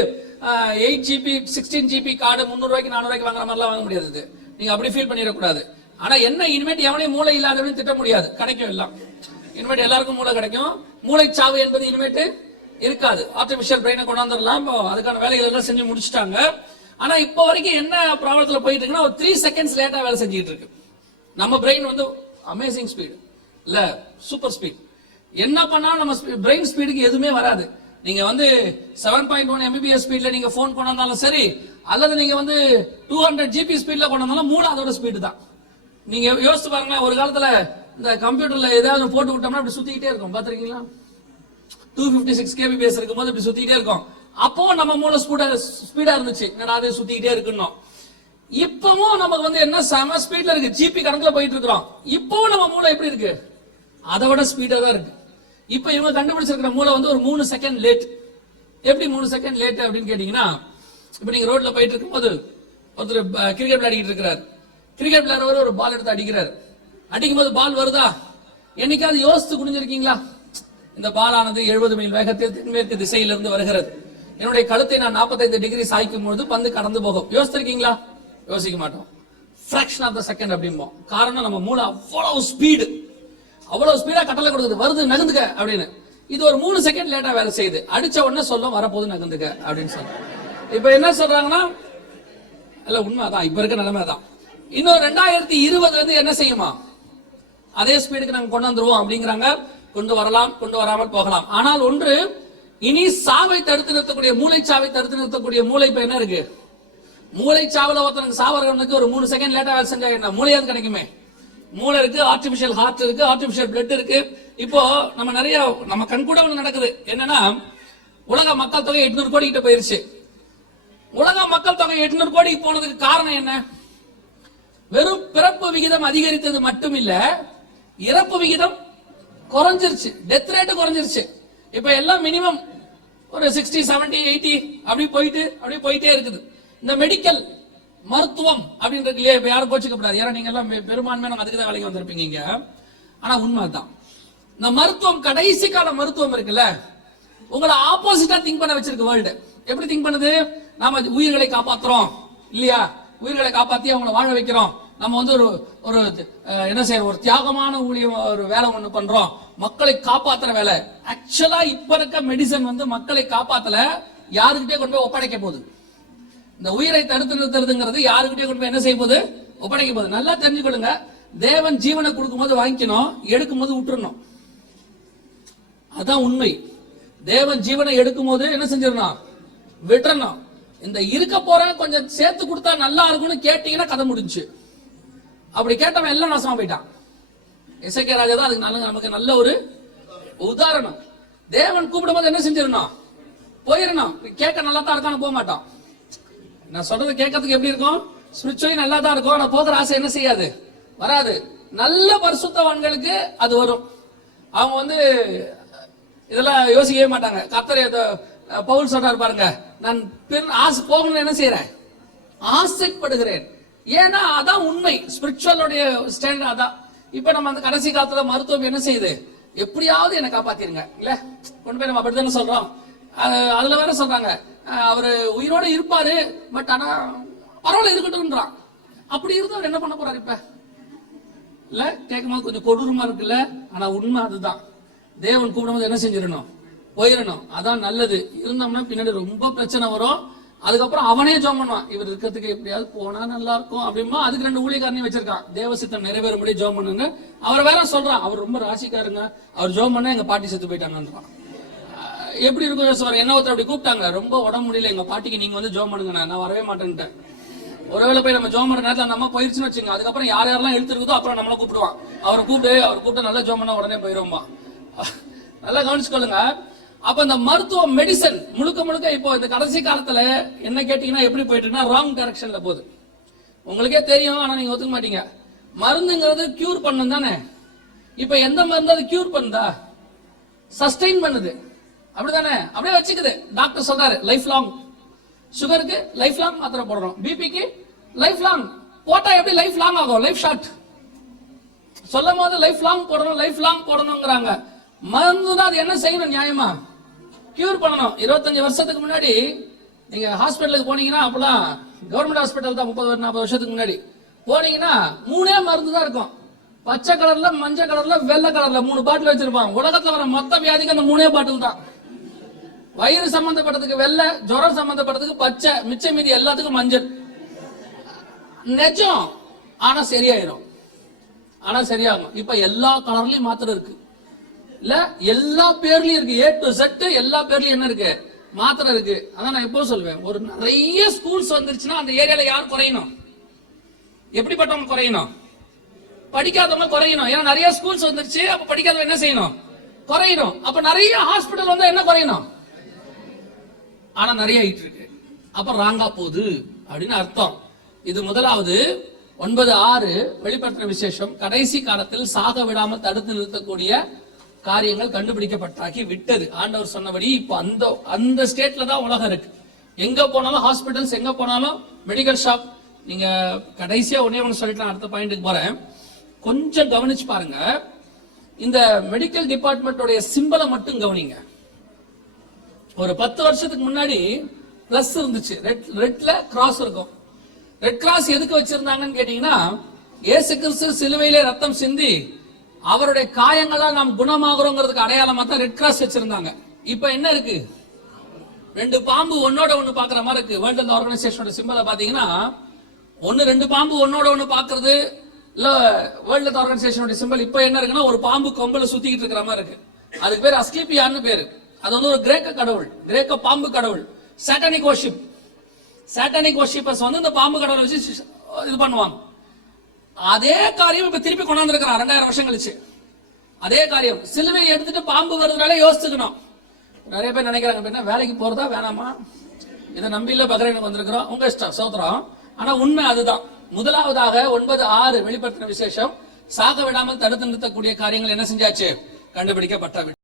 8 GB 16 GB கார்டு 300 ரூபாய்க்கு 400 ரூபாய்க்கு வாங்குற மாதிரிலாம் வாங்க முடியாது. நீங்க அப்படி ஃபீல் பண்ணிடக்கூடாது. ஆனா என்ன, இனிமேட் எவனையும் மூளை இல்லாதவனையும் திட்ட முடியாது, கிடைக்கும் எல்லாம். இனிமேட் எல்லாருக்கும் மூளை கிடைக்கும். மூளை சாவு என்பது இனிமேட்டு இருக்காது. ஆர்டிபிஷியல் பிரெயினை கொண்டாந்துடலாம். அதுக்கான வேலைகள் எல்லாம் செஞ்சு முடிச்சுட்டாங்க. ஆனா இப்போ வரைக்கும் என்ன ப்ராப்ளத்துல போயிட்டு இருக்குன்னா, ஒரு 3 செகண்ட்ஸ் லேட்டா வேலை செஞ்சுட்டு இருக்கு. நம்ம பிரெயின் வந்து அமேசிங் ஸ்பீடு இல்ல, சூப்பர் ஸ்பீட். என்ன பண்ணாலும் நம்ம பிரெயின் ஸ்பீடுக்கு எதுவுமே வராது. நீங்க வந்து 7.1 MBPS ஸ்பீட்ல நீங்க போன் கொண்டாந்தாலும் சரி, அல்லது நீங்க வந்து 200 GB ஸ்பீட்ல கொண்டாந்தாலும் மூளை அதோட ஸ்பீடு தான். நீங்க யோசிச்சு பாருங்க, ஒரு காலத்துல இந்த கம்ப்யூட்டர்ல ஏதாவது போட்டு விட்டோம்னா அப்படி சுத்திக்கிட்டே இருக்கும், பாத்துருக்கீங்களா? 256 kbps இருக்கும்போது இப்படி சுத்திக்கிட்டே இருக்கும். அப்போ நம்ம மூளை ஸ்பீடா இருந்துச்சு, என்னடா அது சுத்திக்கிட்டே இருக்குன்னு. இப்பவும் நமக்கு வந்து என்ன செம ஸ்பீட்ல இருக்கு, ஜிபி கணக்குல போயிட்டு இருக்கிறோம். இப்பவும் நம்ம மூளை எப்படி இருக்கு, அதை விட ஸ்பீடா தான் இருக்கு. இப்ப இவங்க கண்டுபிடிச்சிருக்கிற மூளை வந்து ஒரு 3 செகண்ட் லேட். எப்படி 3 செகண்ட் லேட் அப்படின்னு கேட்டீங்கன்னா, இப்ப நீங்க ரோட்ல போயிட்டு இருக்கும்போது ஒருத்தர் கிரிக்கெட் விளையாடிட்டு இருக்கிறார். கிரிக்கெட் விளையாடுறவர் ஒரு பால் எடுத்து அடிக்கிறார். அடிக்கும் போது பால் வருதா, என்னைக்காவது யோசித்து குடிஞ்சிருக்கீங்களா? இந்த பாலானது 70 மைல் வேகத்தில் தென்மேற்கு திசையிலிருந்து வருகிறது. என்னுடைய கழுத்தை நான் 45 டிகிரி சாய்க்கும் பொழுது பந்து கடந்து போகும். யோசிச்சிருக்கீங்களா? யோசிக்க மாட்டோம். ஃபிராக்ஷன் ஆஃப் த செகண்ட் அப்படிம்போம். காரணம் நம்ம மூளை அவ்வளவு ஸ்பீடு, அவ்வளவு ஸ்பீடா கட்டளை கொடுக்குது, வருது நகர்ந்துக்க அப்படின்னு. இது ஒரு 3 செகண்ட் லேட்டா வேலை செய்யுது. அடிச்ச உடனே சொல்லும் வரப்போது நகர்ந்துக்க அப்படின்னு சொல்ல. இப்ப என்ன சொல்றாங்கன்னா, இல்ல உண்மைதான், இப்ப இருக்க நிலைமை தான். இன்னும் 2020 இருந்து என்ன செய்யுமா, அதே ஸ்பீடுக்கு நாங்க கொண்டு வந்துருவோம் அப்படிங்கிறாங்க. கொண்டு வரலாம், கொண்டு வராமல் போகலாம். ஆனால் ஒன்று, இனி சாவை தடுத்து நிறுத்தக்கூடிய, மூளை சாவை தடுத்து நிறுத்தக்கூடிய மூளை இப்ப என்ன இருக்கு? மூளை சாவுல ஒருத்தனுக்கு சாவர்களுக்கு ஒரு 3 செகண்ட் லேட்டா வேலை செஞ்சா என்ன, மூளையாவது கிடைக்குமே. மூளை இருக்கு, ஆர்டிபிஷியல் ஹார்ட் இருக்கு, ஆர்டிபிஷியல் பிளட் இருக்கு. இப்போ நம்ம நிறைய, நம்ம கண் கூட ஒண்ணு நடக்குது. என்னன்னா, உலக மக்கள் தொகை 800 கோடி கிட்ட போயிருச்சு. உலக மக்கள் தொகை 800 கோடிக்கு போனதுக்கு காரணம் என்ன? வெறும் பிறப்பு விகிதம் அதிகரித்தது மட்டும் இல்ல, இறப்பு விகிதம் குறைஞ்சிருச்சு, டெத் ரேட் குறைஞ்சிருச்சு. இப்ப எல்லாம் மினிமம் ஒரு 60, 70, 80 அப்படி போயிட்டே இருக்குது. இந்த மெடிக்கல் மருத்துவம் அப்படின்னு இருக்கு இல்லையா, இப்ப யாரும் கோச்சிக்கப்படாது. யாரும் நீங்க எல்லாம் பெரும்பான்மையான அதுக்கு தான் வேலைக்கு வந்திருப்பீங்க இங்க. ஆனா உண்மைதான், இந்த மருத்துவம், கடைசி கால மருத்துவம் இருக்குல்ல, உங்களை ஆப்போசிட்டா திங்க் பண்ண வச்சிருக்கு வேர்ல்டு. எப்படி திங்க் பண்ணுது? நாம உயிர்களை காப்பாத்துறோம் இல்லையா, உயிர்களை காப்பாத்தி அவங்களை வாழ வைக்கிறோம். நம்ம வந்து ஒரு என்ன செய்யறோம், ஒரு தியாகமான ஊழியம், ஒரு வேலை ஒண்ணு பண்றோம், மக்களை காப்பாத்துற வேலை. ஆக்சுவலா இப்ப இருக்க மெடிசன் வந்து மக்களை காப்பாத்தல, யாருக்கிட்டே கொண்டு போய் ஒப்படைக்க போகுது. இந்த உயிரை தடுத்து நிறுத்துறதுங்கிறது யாருக்கிட்டே கொண்டு போய் என்ன செய்ய போகுது, ஒப்படைக்க போகுது. நல்லா தெரிஞ்சுக்கொள்ளுங்க, தேவன் ஜீவனை கொடுக்கும் போது வாங்கிக்கணும், எடுக்கும் போது விட்டுறணும். அதான் உண்மை. தேவன் ஜீவனை எடுக்கும் போது என்ன செஞ்சிடணும், விட்டுறணும். இந்த இருக்க போற கொஞ்சம் சேர்த்து கொடுத்தா நல்லா இருக்கும்னு கேட்டீங்கன்னா கதை முடிஞ்சு. அப்படி கேட்டவன் எல்லாம் நாசமா போயிட்டான். எசேக்கியா ராஜா தான் அதுக்கு நமக்கு நல்ல ஒரு உதாரணம். தேவன் கூப்பிடும் போது என்ன செஞ்சிடணும், போயிடணும். கேட்க நல்லா தான் இருக்கான்னு போக மாட்டான். நான் சொல்றது கேட்கறதுக்கு எப்படி இருக்கும், ஸ்பிரிச்சுவலி நல்லா தான் இருக்கும், ஆனா போகிற ஆசை என்ன செய்யாது, வராது. நல்ல பரிசுத்தவான்களுக்கு அது வரும். அவங்க வந்து இதெல்லாம் யோசிக்கவே மாட்டாங்க. கர்த்தர் பவுல் சொல்றாரு பாருங்க, நான் ஆசை போகணும்னு என்ன செய்யறேன், ஆசைப்படுகிறேன். ஏன்னா அதான் உண்மை, ஸ்பிரிச்சுவலுடைய ஸ்டாண்டர்ட் அதான். இப்ப நம்ம அந்த கடைசி காலத்துல மருத்துவம் என்ன செய்யுது, எப்படியாவது என்ன காப்பாத்திருங்க இல்ல, கொண்டு போய் நம்ம அப்படித்தானே சொல்றோம். அதுல வேற சொல்றாங்க, அவரு உயிரோட இருப்பாரு, பட் ஆனா பரவாயில்ல இருக்கட்டும்ன்றான். அப்படி இருந்து அவர் என்ன பண்ண போறாரு இப்ப இல்ல, கேட்கும் போது கொஞ்சம் கொடூரமா இருக்குல்ல. ஆனா உண்மை அதுதான். தேவன் கூப்பிடும் போது என்ன செஞ்சிடணும், போயிடணும். அதான் நல்லது. இருந்தோம்னா பின்னாடி ரொம்ப பிரச்சனை வரும். அதுக்கப்புறம் அவனே ஜோம் பண்ணுவான், இவர் இருக்கிறதுக்கு எப்படியாவது போனா நல்லா இருக்கும் அப்படிமா. அதுக்கு 2 ஊழியக்காரனையும் வச்சிருக்கான், தேவசித்தம் நிறைவேறும்படி ஜோம் பண்ணுங்க. அவர் வேற சொல்றான், அவர் ரொம்ப ராசிக்காருங்க, அவர் ஜோம் பண்ண எங்க பாட்டி செத்து போயிட்டாங்கன்றான். எப்படி இருக்கும் யோசிச்சு, என்ன ஒருத்தர் அப்படி கூப்பிட்டாங்க, ரொம்ப உடம்பு முடியல எங்க பாட்டிக்கு, நீங்க வந்து ஜோம் பண்ணுங்க, நான் வரவே மாட்டேன்ட்டேன். ஒருவேளை போய் நம்ம ஜோம் பண்ண நேரத்தில் அந்த அம்மா போயிருச்சுன்னு வச்சுங்க, அதுக்கப்புறம் யார் யாரெல்லாம் எழுத்துருக்குதோ அப்புறம் நம்மள கூப்பிடுவான். அவர் கூப்பிட்டு நல்லா ஜோம் பண்ணா உடனே போயிருவோம்பா. நல்லா கவனிச்சுக்கொள்ளுங்க. அப்ப இந்த மருத்துவம், மெடிசன் முழுக்க இப்போ இந்த கடைசி காலத்துல என்ன கேட்டீங்கன்னா எப்படி போயிட்டு இருக்குன்னா ராங் டைரக்ஷன்ல போகுது. உங்களுக்கே தெரியும், ஆனா நீங்க ஒத்துக்க மாட்டீங்க. மருந்துங்கிறது கியூர் பண்ணும் தானே. இப்ப எந்த மருந்து அது கியூர் பண்ணுதா? சஸ்டெயின் பண்ணுது, அப்படிதானே? அப்படியே வச்சுக்குது. டாக்டர் சொல்றாரு லைஃப் லாங். சுகருக்கு லைஃப் லாங் மாத்திரை போடுறோம், பிபிக்கு லைஃப் லாங் போட்டா எப்படி லைஃப் லாங் ஆகும்? Life short. சொல்லும் போது லைஃப் லாங் போடணுங்கிறாங்க. மருந்து தான் அது என்ன செய்யணும்? நியாயமா கியூர் பண்ணணும். 25 வருஷத்துக்கு முன்னாடி நீங்க ஹாஸ்பிட்டலுக்கு போனீங்கன்னா, அப்பெல்லாம் கவர்மெண்ட் ஹாஸ்பிட்டல் தான், 30-40 வருஷத்துக்கு முன்னாடி போனீங்கன்னா 3 மருந்து தான் இருக்கும். பச்சை கலர்ல, மஞ்சள் கலர்ல, வெள்ளை கலர்ல 3 பாட்டில் வச்சிருப்பாங்க. உலகத்துல வர மொத்த வியாதிக்கு அந்த 3 பாட்டில் தான். வயிறு சம்பந்தப்பட்டதுக்கு வெள்ளை, ஜுரம் சம்பந்தப்பட்டதுக்கு பச்சை, மிச்ச மீதி எல்லாத்துக்கும் மஞ்சள். நிஜம். ஆனா சரியாயிரும், இப்ப எல்லா கலர்லயும் மாத்திரை இருக்கு, இல்ல எல்லா பேர்லயும் இருக்கு. A to Z எல்லா பேர்லயும் என்ன இருக்கு? மாத்திரை இருக்கு. அதான் நான் எப்போ சொல்வேன், ஒரு நிறைய ஸ்கூல்ஸ் வந்துருச்சுன்னா அந்த ஏரியால யார் குறையணும்? எப்படிப்பட்டவங்க குறையணும்? படிக்காதவங்க குறையணும். ஏன்னா நிறைய ஸ்கூல்ஸ் வந்துருச்சு, அப்ப படிக்காதவங்க என்ன செய்யணும்? குறையணும். அப்ப நிறைய ஹாஸ்பிட்டல் வந்தா என்ன குறையணும்? ஆனா நிறைய ஆயிட்டு இருக்கு, அப்ப ராங்கா போகுது அப்படின்னு அர்த்தம். இது முதலாவது. 9:6 வெளிப்படுத்தின விசேஷம். கடைசி காலத்தில் சாக விடாமல் தடுத்து நிறுத்தக்கூடிய காரியங்கள் கண்டுபிடிக்கப்பட்டாக்கி விட்டது. ஆண்டவர் சொன்னபடி இப்ப அந்த ஸ்டேட்ல தான் உலகம் இருக்கு. எங்க போனாலும் ஹாஸ்பிட்டல்ஸ், எங்க போனாலும் மெடிக்கல் ஷாப். நீங்க கடைசியா ஒண்ணு சொல்லிட்டு அடுத்த பாயிண்ட்டுக்கு போறேன். கொஞ்சம் கவனிச்சு பாருங்க. இந்த மெடிக்கல் டிபார்ட்மெண்டோட சிம்பலை மட்டும் கவனிங்க. ஒரு 10 வருஷத்துக்கு முன்னாடி பிளஸ் இருந்துச்சு, ரெட்ல கிராஸ் இருக்கும். ரெட் கிராஸ் எதுக்கு வச்சிருந்தாங்கன்னு கேட்டீங்கன்னா, இயேசு கிறிஸ்து சிலுவையிலே ரத்தம் சிந்தி அவருடைய காயங்களால் நாம் குணமாகிறோங்கிறதுக்கு அடையாளமா தான் ரெட் கிராஸ் வச்சிருந்தாங்க. இப்ப என்ன இருக்கு? 2 பாம்பு ஒன்னோட ஒண்ணு பாக்குற மாதிரி இருக்கு. வேர்ல்ட் ஹெல்த் ஆர்கனைசேஷனோட சிம்பலை பாத்தீங்கன்னா, 2 பாம்பு ஒன்னோட ஒண்ணு பாக்குறது இல்ல. வேர்ல்ட் ஹெல்த் ஆர்கனைசேஷனோட சிம்பல் இப்ப என்ன இருக்குன்னா, ஒரு பாம்பு கொம்பல சுத்திக்கிட்டு இருக்கிற மாதிரி இருக்கு. அதுக்கு பேர் அஸ்கிலிபியான்னு பேரு. அது வந்து ஒரு கிரேக்க கடவுள், கிரேக்க பாம்பு கடவுள். சாட்டானிக் வர்ஷிப்பர்ஸ் வந்து இந்த பாம்பு கடவுளை வச்சு இது பண்ணுவாங்க. அதே காரியம் இப்ப திருப்பி கொண்டாந்து இருக்கிறான் 2000 வருஷம் கழிச்சு. அதே காரியம் சிலுவையை எடுத்துட்டு பாம்பு வருதுனால யோசிச்சுக்கணும். நிறைய பேர் நினைக்கிறாங்க, வேலைக்கு போறதா வேணாமா, இதை நம்பியில பக்ரைனுக்கு வந்திருக்கிறோம், உங்க இஷ்டம், சோத்திரம். ஆனா உண்மை அதுதான். முதலாவதாக 9:6 வெளிப்படுத்தின விசேஷம், சாக விடாமல் தடுத்து நிறுத்தக்கூடிய காரியங்கள் என்ன செஞ்சாச்சு? கண்டுபிடிக்கப்பட்ட